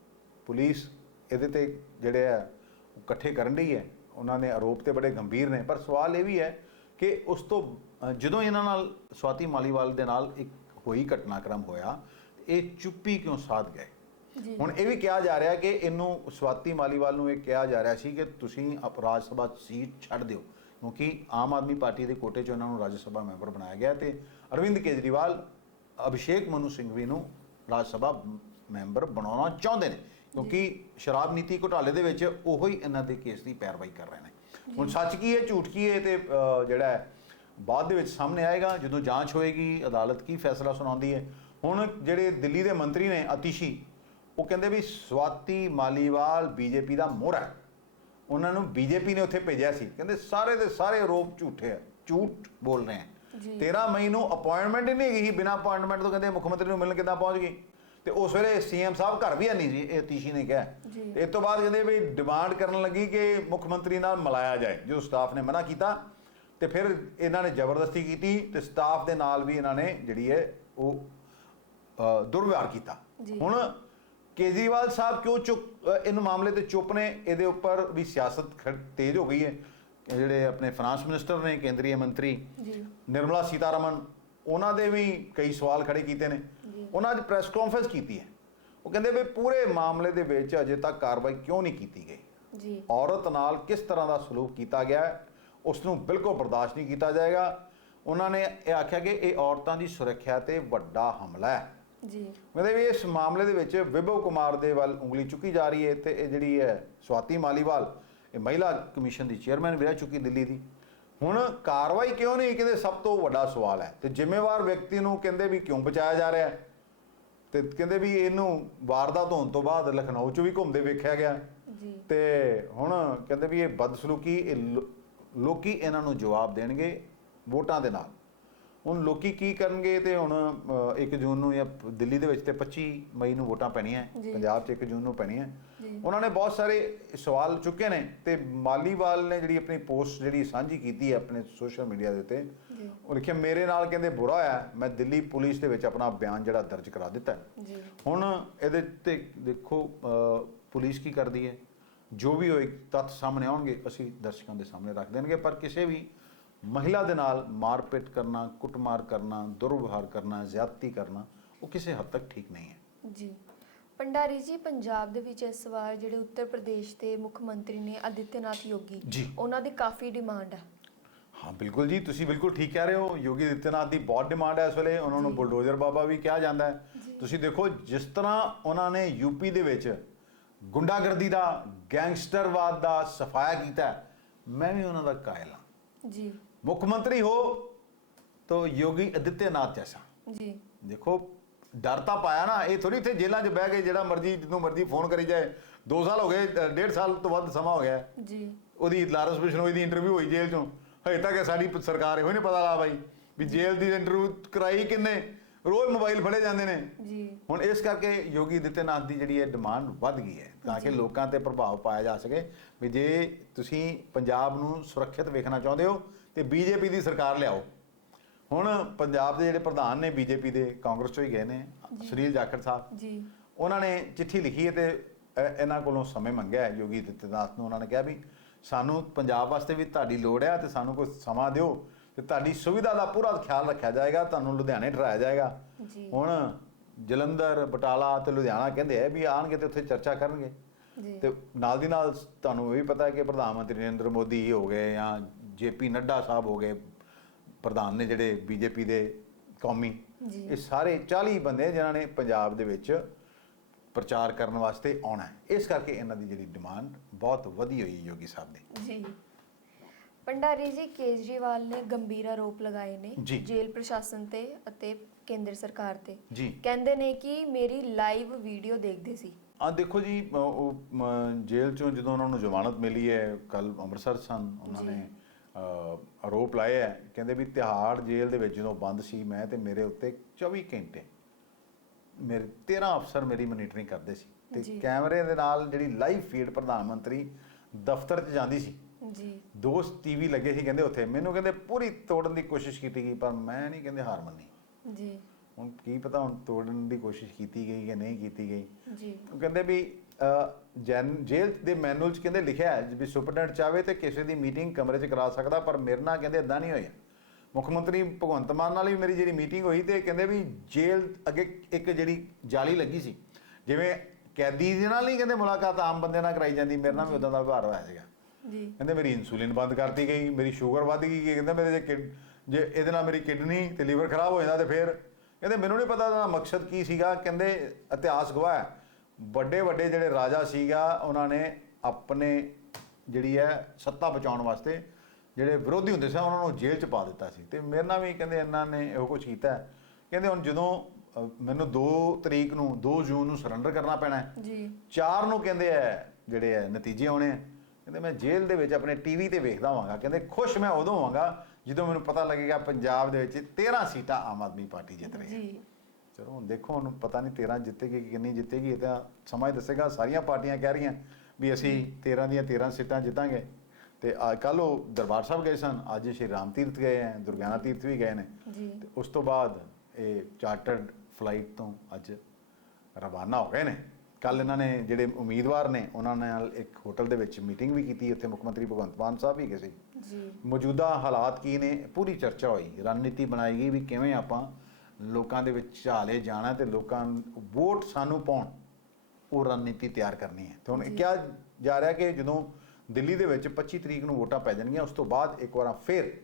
ਪੁਲਿਸ ਇਹਦੇ ਤੇ ਜਿਹੜੇ ਆ ਇਕੱਠੇ ਕਰਨ ਰਹੀ ਹੈ। ਉਹਨਾਂ ਨੇ ਆਰੋਪ ਤੇ ਬੜੇ ਗੰਭੀਰ ਨੇ। ਪਰ ਸਵਾਲ ਇਹ ਵੀ ਹੈ ਕਿ ਉਸ ਤੋਂ ਜਦੋਂ ਇਹਨਾਂ ਨਾਲ ਸਵਾਤੀ ਮਾਲੀਵਾਲ ਦੇ ਨਾਲ ਇੱਕ ਹੋਈ ਘਟਨਾਕ੍ਰਮ ਹੋਇਆ ਇਹ ਚੁੱਪੀ ਕਿਉਂ ਸਾਧ ਗਏ? ਹੁਣ ਇਹ ਵੀ ਕਿਹਾ ਜਾ ਰਿਹਾ ਕਿ ਇਹਨੂੰ ਸਵਾਤੀ ਮਾਲੀਵਾਲ ਨੂੰ ਇਹ ਕਿਹਾ ਜਾ ਰਿਹਾ ਸੀ ਕਿ ਤੁਸੀਂ ਅਪ ਰਾਜ ਸਭਾ ਸੀਟ ਛੱਡ ਦਿਓ। ਕਿਉਂਕਿ ਆਮ ਆਦਮੀ ਪਾਰਟੀ ਦੇ ਕੋਟੇ 'ਚ ਉਹਨਾਂ ਨੂੰ ਰਾਜ ਸਭਾ ਮੈਂਬਰ ਬਣਾਇਆ ਗਿਆ ਤੇ ਅਰਵਿੰਦ ਕੇਜਰੀਵਾਲ ਅਭਿਸ਼ੇਕ ਮਨੂ ਸਿੰਘਵੀ ਨੂੰ ਰਾਜ ਸਭਾ ਮੈਂਬਰ ਬਣਾਉਣਾ ਚਾਹੁੰਦੇ ਨੇ ਕਿਉਂਕਿ ਸ਼ਰਾਬ ਨੀਤੀ ਘੁਟਾਲੇ ਦੇ ਵਿੱਚ ਉਹੋ ਹੀ ਇਹਨਾਂ ਦੇ ਕੇਸ ਦੀ ਪੈਰਵਾਈ ਕਰ ਰਹੇ ਨੇ। ਹੁਣ ਸੱਚ ਕੀ ਹੈ ਝੂਠ ਕੀ ਹੈ ਤੇ ਜਿਹੜਾ ਬਾਅਦ ਦੇ ਵਿੱਚ ਸਾਹਮਣੇ ਆਏਗਾ ਜਦੋਂ ਜਾਂਚ ਹੋਏਗੀ ਅਦਾਲਤ ਕੀ ਫੈਸਲਾ ਸੁਣਾਉਂਦੀ ਹੈ। ਹੁਣ ਜਿਹੜੇ ਦਿੱਲੀ ਦੇ ਮੰਤਰੀ ਨੇ ਅਤੀਸ਼ੀ ਉਹ ਕਹਿੰਦੇ ਵੀ ਸਵਾਤੀ ਮਾਲੀਵਾਲ ਬੀਜੇਪੀ ਦਾ ਮੋਹਰਾ ਹੈ। ਉਹਨਾਂ ਨੂੰ ਬੀਜੇਪੀ ਨੇ ਉੱਥੇ ਭੇਜਿਆ ਸੀ ਕਹਿੰਦੇ ਸਾਰੇ ਦੇ ਸਾਰੇ ਆਰੋਪ ਝੂਠੇ ਆ ਝੂਠ ਬੋਲ ਰਹੇ ਆ ਜੀ। 13 ਮਈ ਨੂੰ ਅਪਾਇੰਟਮੈਂਟ ਹੀ ਨਹੀਂ ਗਈ ਬਿਨਾ ਅਪਾਇੰਟਮੈਂਟ ਤੋਂ ਕਹਿੰਦੇ ਮੁੱਖ ਮੰਤਰੀ ਨੂੰ ਮਿਲਣ ਕਿੱਦਾਂ ਪਹੁੰਚ ਗਈ ਤੇ ਉਸ ਵੇਲੇ ਸੀਐਮ ਸਾਹਿਬ ਘਰ ਵੀ ਨਹੀਂ ਸੀ ਇਹ ਅਤੀਸ਼ੀ ਨੇ ਕਿਹਾ ਜੀ। ਤੇ ਇਸ ਤੋਂ ਬਾਅਦ ਕਹਿੰਦੇ ਵੀ ਡਿਮਾਂਡ ਕਰਨ ਲੱਗੀ ਕਿ ਮੁੱਖ ਮੰਤਰੀ ਨਾਲ ਮਿਲਾਇਆ ਜਾਏ ਜਦੋਂ ਸਟਾਫ ਨੇ ਮਨਾ ਕੀਤਾ ਤੇ ਫਿਰ ਇਹਨਾਂ ਨੇ ਜ਼ਬਰਦਸਤੀ ਕੀਤੀ ਤੇ ਸਟਾਫ ਦੇ ਨਾਲ ਵੀ ਇਹਨਾਂ ਨੇ ਜਿਹੜੀ ਹੈ ਉਹ ਦੁਰਵਿਵਹਾਰ ਕੀਤਾ ਜੀ। ਹੁਣ ਕੇਜਰੀਵਾਲ ਸਾਹਿਬ ਕਿਉਂ ਚੁੱਪ ਅ, ਇਹਨ ਮਾਮਲੇ ਤੇ ਚੁੱਪ ਨੇ? ਇਹਦੇ ਉੱਪਰ ਵੀ ਸਿਆਸਤ ਤੇਜ਼ ਹੋ ਗਈ ਹੈ। ਜਿਹੜੇ ਆਪਣੇ ਫਾਈਨਾਂਸ ਮਿਨਿਸਟਰ ਨੇ ਕੇਂਦਰੀ ਮੰਤਰੀ ਜੀ। ਨਿਰਮਲਾ ਸੀਤਾਰਮਨ ਉਹਨਾਂ ਦੇ ਵੀ ਕਈ ਸਵਾਲ ਖੜੇ ਕੀਤੇ ਨੇ। ਉਹਨਾਂ ਅੱਜ ਪ੍ਰੈਸ ਕਾਨਫਰੰਸ ਕੀਤੀ ਹੈ। ਉਹ ਕਹਿੰਦੇ ਵੀ ਪੂਰੇ ਮਾਮਲੇ ਦੇ ਵਿੱਚ ਅਜੇ ਤੱਕ ਕਾਰਵਾਈ ਕਿਉਂ ਨਹੀਂ ਕੀਤੀ ਗਈ? ਜੀ। ਔਰਤ ਨਾਲ ਕਿਸ ਤਰ੍ਹਾਂ ਦਾ ਸਲੂਕ ਕੀਤਾ ਗਿਆ ਉਸ ਨੂੰ ਬਿਲਕੁਲ ਬਰਦਾਸ਼ਤ ਨਹੀਂ ਕੀਤਾ ਜਾਏਗਾ। ਉਹਨਾਂ ਨੇ ਇਹ ਆਖਿਆ ਕਿ ਇਹ ਔਰਤਾਂ ਦੀ ਸੁਰੱਖਿਆ ਤੇ ਵੱਡਾ ਹਮਲਾ ਹੈ। ਜੀ। ਕਹਿੰਦੇ ਵੀ ਇਸ ਮਾਮਲੇ ਦੇ ਵਿੱਚ ਵਿਭਵ ਕੁਮਾਰ ਦੇ ਵੱਲ ਉਂਗਲੀ ਚੁੱਕੀ ਜਾ ਰਹੀ ਹੈ ਤੇ ਇਹ ਜਿਹੜੀ ਹੈ ਸਵਾਤੀ ਮਾਲੀਵਾਲ ਇਹ ਮਹਿਲਾ ਕਮਿਸ਼ਨ ਦੀ ਚੇਅਰਮੈਨ ਵੀ ਰਹਿ ਚੁੱਕੀ ਦਿੱਲੀ ਦੀ। ਹੁਣ ਕਾਰਵਾਈ ਕਿਉਂ ਨਹੀਂ? ਕਹਿੰਦੇ ਸਭ ਤੋਂ ਵੱਡਾ ਸਵਾਲ ਹੈ। ਤੇ ਜ਼ਿੰਮੇਵਾਰ ਵਿਅਕਤੀ ਨੂੰ ਕਹਿੰਦੇ ਵੀ ਕਿਉਂ ਬਚਾਇਆ ਜਾ ਰਿਹਾ ਹੈ? ਤੇ ਕਹਿੰਦੇ ਵੀ ਇਹਨੂੰ ਵਾਰਦਾਤ ਹੋਣ ਤੋਂ ਬਾਅਦ ਲਖਨਊ 'ਚ ਵੀ ਘੁੰਮਦੇ ਵੇਖਿਆ ਗਿਆ। ਜੀ। ਤੇ ਹੁਣ ਕਹਿੰਦੇ ਵੀ ਇਹ ਬਦਸਲੂਕੀ ਇਹ ਲੋ- ਲੋਕੀ ਇਹਨਾਂ ਨੂੰ ਜਵਾਬ ਦੇਣਗੇ ਵੋਟਾਂ ਦੇ ਨਾਲ। ਹੁਣ ਲੋਕੀ ਕੀ ਕਰਨਗੇ ਤੇ ਹੁਣ 1 ਜੂਨ ਨੂੰ ਜਾਂ ਦਿੱਲੀ ਦੇ ਵਿੱਚ ਤੇ 25 ਮਈ ਨੂੰ ਵੋਟਾਂ ਪੈਣੀਆਂ। ਪੰਜਾਬ 'ਚ 1 ਜੂਨ ਨੂੰ ਪੈਣੀਆਂ। ਉਹਨਾਂ ਨੇ ਬਹੁਤ ਸਾਰੇ ਸਵਾਲ ਚੁੱਕੇ ਨੇ ਤੇ ਮਾਲੀਵਾਲ ਨੇ ਜਿਹੜੀ ਆਪਣੀ ਪੋਸਟ ਜਿਹੜੀ ਸਾਂਝੀ ਕੀਤੀ ਹੈ ਆਪਣੇ ਸੋਸ਼ਲ ਮੀਡੀਆ ਦੇ ਉੱਤੇ ਉਹ ਲਿਖਿਆ ਮੇਰੇ ਨਾਲ ਕਹਿੰਦੇ ਬੁਰਾ ਹੋਇਆ ਮੈਂ ਦਿੱਲੀ ਪੁਲਿਸ ਦੇ ਵਿੱਚ ਆਪਣਾ ਬਿਆਨ ਜਿਹੜਾ ਦਰਜ ਕਰਾ ਦਿੱਤਾ ਹੁਣ ਇਹਦੇ ਤੇ ਦੇਖੋ ਪੁਲਿਸ ਕੀ ਕਰਦੀ ਹੈ? ਜੋ ਵੀ ਹੋਏ ਤੱਥ ਸਾਹਮਣੇ ਆਉਣਗੇ ਅਸੀਂ ਦਰਸ਼ਕਾਂ ਦੇ ਸਾਹਮਣੇ ਰੱਖ ਦੇਣਗੇ ਪਰ ਕਿਸੇ ਵੀ ਮਹਿਲਾ ਦੇ ਨਾਲ ਮਾਰਪੀਟ ਕਰਨਾ ਕੁੱਟਮਾਰ ਕਰਨਾ ਦੁਰਵਿਵਹਾਰ ਕਰਨਾ ਜ਼ਿਆਦਤੀ ਕਰਨਾ ਉਹ ਕਿਸੇ ਹੱਦ ਤੱਕ ਠੀਕ ਨਹੀਂ ਹੈ। ਜੀ। ਭੰਡਾਰੀ ਜੀ ਪੰਜਾਬ ਦੇ ਵਿੱਚ ਇਸ ਵਾਰ ਜਿਹੜੇ ਉੱਤਰ ਪ੍ਰਦੇਸ਼ ਦੇ ਮੁੱਖ ਮੰਤਰੀ ਨੇ ਆਦਿੱਤਿਆਨਾਥ ਯੋਗੀ ਜੀ। ਉਹਨਾਂ ਦੀ ਕਾਫੀ ਡਿਮਾਂਡ ਹੈ ਹਾਂ ਬਿਲਕੁਲ ਜੀ ਤੁਸੀਂ ਬਿਲਕੁਲ ਠੀਕ ਕਹਿ ਰਹੇ ਹੋ। ਯੋਗੀ ਆਦਿੱਤਿਆਨਾਥ ਦੀ ਬਹੁਤ ਡਿਮਾਂਡ ਹੈ ਇਸ ਵੇਲੇ ਉਹਨਾਂ ਨੂੰ। ਬੁਲਡੋਜ਼ਰ ਬਾਬਾ ਵੀ ਕਿਹਾ ਜਾਂਦਾ ਹੈ। ਤੁਸੀਂ ਦੇਖੋ ਜਿਸ ਤਰ੍ਹਾਂ ਉਹਨਾਂ ਨੇ ਯੂਪੀ ਦੇ ਵਿੱਚ ਗੁੰਡਾਗਰਦੀ ਦਾ ਗੈਂਗਸਟਰਵਾਦ ਦਾ ਸਫਾਇਆ ਕੀਤਾ ਹੈ, ਮੈਂ ਵੀ ਉਹਨਾਂ ਦਾ ਕਾਇਲ ਹਾਂ। ਜੀ। ਮੁੱਖ ਮੰਤਰੀ ਹੋ ਤਾਂ ਯੋਗੀ ਆਦਿੱਤਿਆਨਾਥ ਜੈਸਾ। ਜੀ। ਦੇਖੋ ਡਰ ਤਾਂ ਪਾਇਆ ਨਾ ਇਹ ਥੋੜੀ ਇੱਥੇ ਜੇਲ੍ਹਾਂ 'ਚ ਬਹਿ ਕੇ ਜਿਹੜਾ ਮਰਜ਼ੀ ਜਦੋਂ ਮਰਜ਼ੀ ਫੋਨ ਕਰੀ ਜਾਏ। 2 ਸਾਲ ਹੋ ਗਏ ਅ, ਡੇਢ ਸਾਲ ਤੋਂ ਵੱਧ ਸਮਾਂ ਹੋ ਗਿਆ। ਹੈ। ਜੀ। ਉਹਦੀ ਲਾਰੈਂਸ ਬਿਸ਼ਨੋਈ ਦੀ ਇੰਟਰਵਿਊ ਹੋਈ ਜੇਲ੍ਹ 'ਚੋਂ। ਹਜੇ ਤੱਕ ਇਹ ਸਾਡੀ ਪ- ਸਰਕਾਰ ਇਹੋ ਨਹੀਂ ਪਤਾ ਲਾ ਬਾਈ ਵੀ ਜੇਲ੍ਹ ਦੀ ਇੰਟਰਵਿਊ ਕਰਾਈ ਕਿੰਨੇ? ਰੋਜ਼ ਮੋਬਾਈਲ ਫੜੇ ਜਾਂਦੇ ਨੇ। ਜੀ। ਹੁਣ ਇਸ ਕਰਕੇ ਯੋਗੀ ਆਦਿੱਤਿਆਨਾਥ ਦੀ ਜਿਹੜੀ ਹੈ ਡਿਮਾਂਡ ਵੱਧ ਗਈ ਹੈ ਤਾਂ ਕਿ। ਲੋਕਾਂ ਤੇ ਪ੍ਰਭਾਵ ਪਾਇਆ ਜਾ ਸਕੇ ਵੀ ਜੇ ਤੁਸੀਂ ਪੰਜਾਬ ਨੂੰ ਸੁਰੱਖਿਅਤ ਵੇਖਣਾ ਚਾਹੁੰਦੇ ਹੋ ਤੇ ਬੀਜੇਪੀ ਦੀ ਸਰਕਾਰ ਲਿਆਓ। ਹੁਣ ਪੰਜਾਬ ਦੇ ਜਿਹੜੇ ਪ੍ਰਧਾਨ ਨੇ ਬੀਜੇਪੀ ਦੇ ਕਾਂਗਰਸ ਚੋਂ ਹੀ ਗਏ ਨੇ। ਸੁਨੀਲ ਜਾਖੜ ਸਾਹਿਬ। ਜੀ। ਉਹਨਾਂ ਨੇ ਚਿੱਠੀ ਲਿਖੀ ਹੈ ਤੇ ਇਹ- ਇਹਨਾਂ ਕੋਲੋਂ ਸਮੇਂ ਮੰਗਿਆ ਹੈ ਯੋਗੀ ਆਦਿੱਤਿਆਨਾਥ ਨੂੰ। ਉਹਨਾਂ ਨੇ ਕਿਹਾ ਵੀ ਸਾਨੂੰ ਪੰਜਾਬ ਵਾਸਤੇ ਵੀ ਤੁਹਾਡੀ ਲੋੜ ਹੈ ਤੇ ਸਾਨੂੰ ਕੋਈ ਸਮਾਂ ਦਿਓ ਤੇ ਤੁਹਾਡੀ ਸੁਵਿਧਾ ਦਾ ਪੂਰਾ ਖਿਆਲ ਰੱਖਿਆ ਜਾਏਗਾ ਤੁਹਾਨੂੰ ਲੁਧਿਆਣੇ ਠਹਿਰਾਇਆ ਜਾਏਗਾ। ਜੀ। ਹੁਣ ਜਲੰਧਰ ਬਟਾਲਾ ਤੇ ਲੁਧਿਆਣਾ ਕਹਿੰਦੇ ਆ ਵੀ ਆਣਗੇ ਤੇ ਉੱਥੇ ਚਰਚਾ ਕਰਨਗੇ। ਜੀ। ਤੇ ਨਾਲ ਦੀ ਨਾਲ ਤੁਹਾਨੂੰ ਇਹ ਵੀ ਪਤਾ ਹੈ ਕਿ ਪ੍ਰਧਾਨ ਮੰਤਰੀ ਨਰਿੰਦਰ ਮੋਦੀ ਹੋ ਗਏ ਜਾਂ ਜੇਪੀ ਨੱਡਾ ਸਾਹਿਬ ਹੋ ਗਏ ਪ੍ਰਧਾਨ ਨੇ ਜਿਹੜੇ ਬੀਜੇਪੀ ਦੇ ਕੌਮੀ ਇਹ ਸਾਰੇ 40 ਬੰਦੇ ਜਿਨ੍ਹਾਂ ਨੇ ਪੰਜਾਬ ਦੇ ਵਿੱਚ ਪ੍ਰਚਾਰ ਕਰਨ ਵਾਸਤੇ ਆਉਣਾ ਹੈ। ਇਸ ਕਰਕੇ ਇਹਨਾਂ ਦੀ ਜਿਹੜੀ ਡਿਮਾਂਡ ਬਹੁਤ ਵਧੀ ਹੋਈ ਯੋਗੀ ਸਾਹਿਬ ਦੀ। ਜੀ। ਭੰਡਾਰੀ ਜੀ ਕੇਜਰੀਵਾਲ ਨੇ ਗੰਭੀਰ ਆਰੋਪ ਲਗਾਏ ਨੇ। ਜੇਲ੍ਹ ਪ੍ਰਸ਼ਾਸਨ ਤੇ ਅਤੇ ਕੇਂਦਰ ਸਰਕਾਰ ਤੇ। ਕਹਿੰਦੇ ਨੇ ਕਿ ਮੇਰੀ ਲਾਈਵ ਵੀਡੀਓ ਦੇਖਦੇ ਸੀ। ਆ ਦੇਖੋ ਜੀ ਉਹ ਜੇਲ੍ਹ ਚੋਂ ਜਦੋਂ ਉਹਨਾਂ ਨੂੰ ਜ਼ਮਾਨਤ ਮਿਲੀ ਹੈ ਕੱਲ ਅੰਮ੍ਰਿਤਸਰ ਸਨ ਉਹਨਾਂ। ਨੇ ਆਰੋਪ ਹੈ। ਕਹਿੰਦੇ ਵੀ ਤਿਹਾੜ ਜੇਲ੍ਹ ਦੇ ਵਿੱਚ ਜਦੋਂ ਬੰਦ ਸੀ ਮੈਂ ਤੇ ਮੇਰੇ ਉੱਤੇ 24 ਘੰਟੇ ਮੇਰੇ 13 ਅਫਸਰ ਮੇਰੀ ਮੋਨੀਟਰਿੰਗ ਕਰਦੇ ਸੀ। ਤੇ। ਕੈਮਰੇ ਦੇ ਨਾਲ ਜਿਹੜੀ ਲਾਈਵ ਫੀਡ ਪ੍ਰਧਾਨ ਮੰਤਰੀ ਦਫ਼ਤਰ 'ਚ ਜਾਂਦੀ ਸੀ। ਜੀ। ਦੋ ਟੀਵੀ ਲੱਗੇ ਸੀ ਕਹਿੰਦੇ ਉੱਥੇ। ਮੈਨੂੰ ਕਹਿੰਦੇ ਪੂਰੀ ਤੋੜਨ ਦੀ ਕੋਸ਼ਿਸ਼ ਕੀਤੀ ਗਈ ਪਰ ਮੈਂ ਨਹੀਂ ਕਹਿੰਦੇ ਹਾਰ ਮੰਨੀ। ਜੀ। ਹੁਣ ਕੀ ਪਤਾ ਹੁਣ ਤੋੜਨ ਦੀ ਕੋਸ਼ਿਸ਼ ਕੀਤੀ ਗਈ ਕਿ ਨਹੀਂ ਕੀਤੀ ਗਈ। ਜੀ। ਉਹ ਕਹਿੰਦੇ ਵੀ ਜੈਨ ਜੇਲ੍ਹ ਦੇ ਮੈਨੂਅਲ 'ਚ ਕਹਿੰਦੇ ਲਿਖਿਆ ਹੈ ਵੀ ਸੁਪਰਡੈਂਟ ਚਾਵੇ ਤੇ ਕਿਸੇ ਦੀ ਮੀਟਿੰਗ ਕਮਰੇ 'ਚ ਕਰਾ ਸਕਦਾ ਪਰ ਮੇਰੇ ਨਾਲ ਕਹਿੰਦੇ ਇਦਾਂ ਨਹੀਂ ਹੋਇਆ। ਮੁੱਖ ਮੰਤਰੀ ਭਗਵੰਤ ਮਾਨ ਨਾਲ ਵੀ ਮੇਰੀ ਜਿਹੜੀ ਮੀਟਿੰਗ ਹੋਈ ਤੇ ਕਹਿੰਦੇ ਵੀ ਜੇਲ੍ਹ ਅੱਗੇ ਇੱਕ ਜਿਹੜੀ ਜਾਲੀ ਲੱਗੀ ਸੀ। ਜਿਵੇਂ ਕੈਦੀ ਦੇ ਨਾਲ ਨਹੀਂ ਕਹਿੰਦੇ ਮੁਲਾਕਾਤ ਆਮ ਬੰਦੇ ਨਾਲ ਕਰਾਈ ਜਾਂਦੀ ਮੇਰੇ ਨਾਲ ਵੀ ਉਦਾਂ ਦਾ ਵਿਵਹਾਰ ਹੋਇਆ ਸੀਗਾ। ਜੀ। ਕਹਿੰਦੇ ਮੇਰੀ ਇਨਸੂਲਿਨ ਬੰਦ ਕਰਤੀ ਗਈ ਮੇਰੀ ਸ਼ੂਗਰ ਵੱਧ ਗਈ ਕਹਿੰਦੇ ਮੇਰੇ ਜੇ ਕਿਡ- ਜੇ ਇਹਦੇ ਨਾਲ ਮੇਰੀ ਕਿਡਨੀ ਤੇ ਲੀਵਰ ਖਰਾਬ ਹੋ ਜਾਂਦਾ ਤੇ ਫਿਰ ਕਹਿੰਦੇ ਮੈਨੂੰ ਨਹੀਂ ਪਤਾ ਇਹਦਾ ਮਕਸਦ ਕੀ ਸੀਗਾ ਕਹਿੰਦੇ ਇਤਿਹਾਸ ਗਵਾਹ ਹੈ। ਵੱਡੇ ਵੱਡੇ ਜਿਹੜੇ ਰਾਜਾ ਸੀਗਾ ਉਹਨਾਂ ਨੇ ਆਪਣੇ ਜਿਹੜੀ ਹੈ ਸੱਤਾ ਬਚਾਉਣ ਵਾਸਤੇ ਜਿਹੜੇ ਵਿਰੋਧੀ ਹੁੰਦੇ ਸਨ ਉਹਨਾਂ ਨੂੰ ਜੇਲ੍ਹ 'ਚ ਪਾ ਦਿੱਤਾ ਸੀ। ਤੇ ਮੇਰੇ ਨਾਲ ਵੀ ਕਹਿੰਦੇ ਇਹਨਾਂ ਨੇ ਇਹੋ ਕੁਝ ਕੀਤਾ। ਕਹਿੰਦੇ ਹੁਣ ਜਦੋਂ ਮੈਨੂੰ 2 ਤਰੀਕ ਨੂੰ 2 ਜੂਨ ਨੂੰ ਸਰੈਂਡਰ ਕਰਨਾ ਪੈਣਾ ਹੈ ਜੀ। ਚਾਰ ਨੂੰ ਕਹਿੰਦੇ ਆ ਜਿਹੜੇ ਆ ਨਤੀਜੇ ਆਉਣੇ ਆ ਕਹਿੰਦੇ ਮੈਂ ਜੇਲ੍ਹ ਦੇ ਵਿੱਚ ਆਪਣੇ ਟੀਵੀ ਤੇ ਵੇਖਦਾ ਹੋਵਾਂਗਾ ਕਹਿੰਦੇ ਖੁਸ਼ ਮੈਂ ਉਦੋਂ ਹੋਵਾਂਗਾ ਜਦੋਂ ਮੈਨੂੰ ਪਤਾ ਲੱਗੇਗਾ ਪੰਜਾਬ ਦੇ ਵਿੱਚ 13 ਸੀਟਾਂ ਆਮ ਆਦਮੀ ਪਾਰਟੀ ਜਿੱਤ ਰਹੀ ਹੈ। ਜੀ। ਚਲੋ ਹੁਣ ਦੇਖੋ ਹੁਣ ਪਤਾ ਨਹੀਂ 13 ਜਿੱਤੇਗੀ ਕਿ ਕਿੰਨੀ ਜਿੱਤੇਗੀ ਇਹ ਤਾਂ ਸਮਾਂ ਹੀ ਦੱਸੇਗਾ। ਸਾਰੀਆਂ ਪਾਰਟੀਆਂ ਕਹਿ ਰਹੀਆਂ ਵੀ ਅਸੀਂ 13 ਦੀਆਂ 13 ਸੀਟਾਂ ਜਿੱਤਾਂਗੇ। ਤੇ ਕੱਲ ਉਹ ਦਰਬਾਰ ਸਾਹਿਬ ਗਏ ਸਨ। ਅੱਜ ਸ਼੍ਰੀ ਰਾਮ ਤੀਰਥ ਗਏ ਹੈ ਦੁਰਗਿਆਨਾ ਤੀਰਥ ਵੀ ਗਏ ਨੇ। ਜੀ। ਤੇ ਉਸ ਤੋਂ ਬਾਅਦ ਇਹ ਚਾਰਟਰਡ ਫਲਾਈਟ ਤੋਂ ਅੱਜ ਰਵਾਨਾ ਹੋ ਗਏ ਨੇ। ਕੱਲ ਇਹਨਾਂ ਨੇ ਜਿਹੜੇ ਉਮੀਦਵਾਰ ਨੇ ਉਹਨਾਂ ਨਾਲ ਇੱਕ ਹੋਟਲ ਦੇ ਵਿੱਚ ਮੀਟਿੰਗ ਵੀ ਕੀਤੀ। ਉੱਥੇ ਮੁੱਖ ਮੰਤਰੀ ਭਗਵੰਤ ਮਾਨ ਸਾਹਿਬ ਵੀ ਗਏ ਸੀ। ਜੀ। ਮੌਜੂਦਾ ਹਾਲਾਤ ਕੀ ਨੇ? ਪੂਰੀ ਚਰਚਾ ਹੋਈ। ਰਣਨੀਤੀ ਬਣਾਈ ਗਈ ਵੀ ਕਿਵੇਂ ਆਪਾਂ ਲੋਕਾਂ ਦੇ ਵਿੱਚ ਝਾਲੇ ਜਾਣਾ ਤੇ ਲੋਕਾਂ ਵੋਟ ਸਾਨੂੰ ਪਾਉਣ ਉਹ ਰਣਨੀਤੀ ਤਿਆਰ ਕਰਨੀ ਹੈ। ਤੇ ਹੁਣ। ਕਿਹਾ ਜਾ ਰਿਹਾ ਕਿ ਜਦੋਂ ਦਿੱਲੀ ਦੇ ਵਿੱਚ 25 ਤਰੀਕ ਨੂੰ ਵੋਟਾਂ ਪੈ ਜਾਣਗੀਆਂ ਉਸ ਤੋਂ ਬਾਅਦ ਇੱਕ ਵਾਰ ਫਿਰ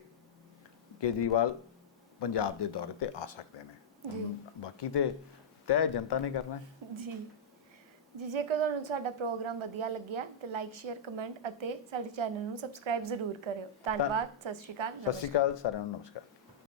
ਕੇਜਰੀਵਾਲ ਪੰਜਾਬ ਦੇ ਦੌਰੇ ਤੇ ਆ ਸਕਦੇ ਨੇ। ਜੀ। ਬਾਕੀ ਤੇ ਤੈਅ ਜਨਤਾ ਨੇ ਕਰਨਾ ਹੈ। ਜੀ। ਜੀ ਜੇਕਰ ਤੁਹਾਨੂੰ ਸਾਡਾ ਪ੍ਰੋਗਰਾਮ ਵਧੀਆ ਲੱਗਿਆ ਤੇ ਲਾਈਕ ਸ਼ੇਅਰ ਕਮੈਂਟ ਅਤੇ ਸਾਡੇ ਚੈਨਲ ਨੂੰ ਸਬਸਕ੍ਰਾਈਬ ਜ਼ਰੂਰ ਕਰਿਓ। ਧੰਨਵਾਦ ਸਤਿ ਸ਼੍ਰੀ ਅਕਾਲ ਸਤਿ ਸ਼੍ਰੀ ਅਕਾਲ ਸਾਰਿਆਂ ਨੂੰ ਨਮਸਕਾਰ।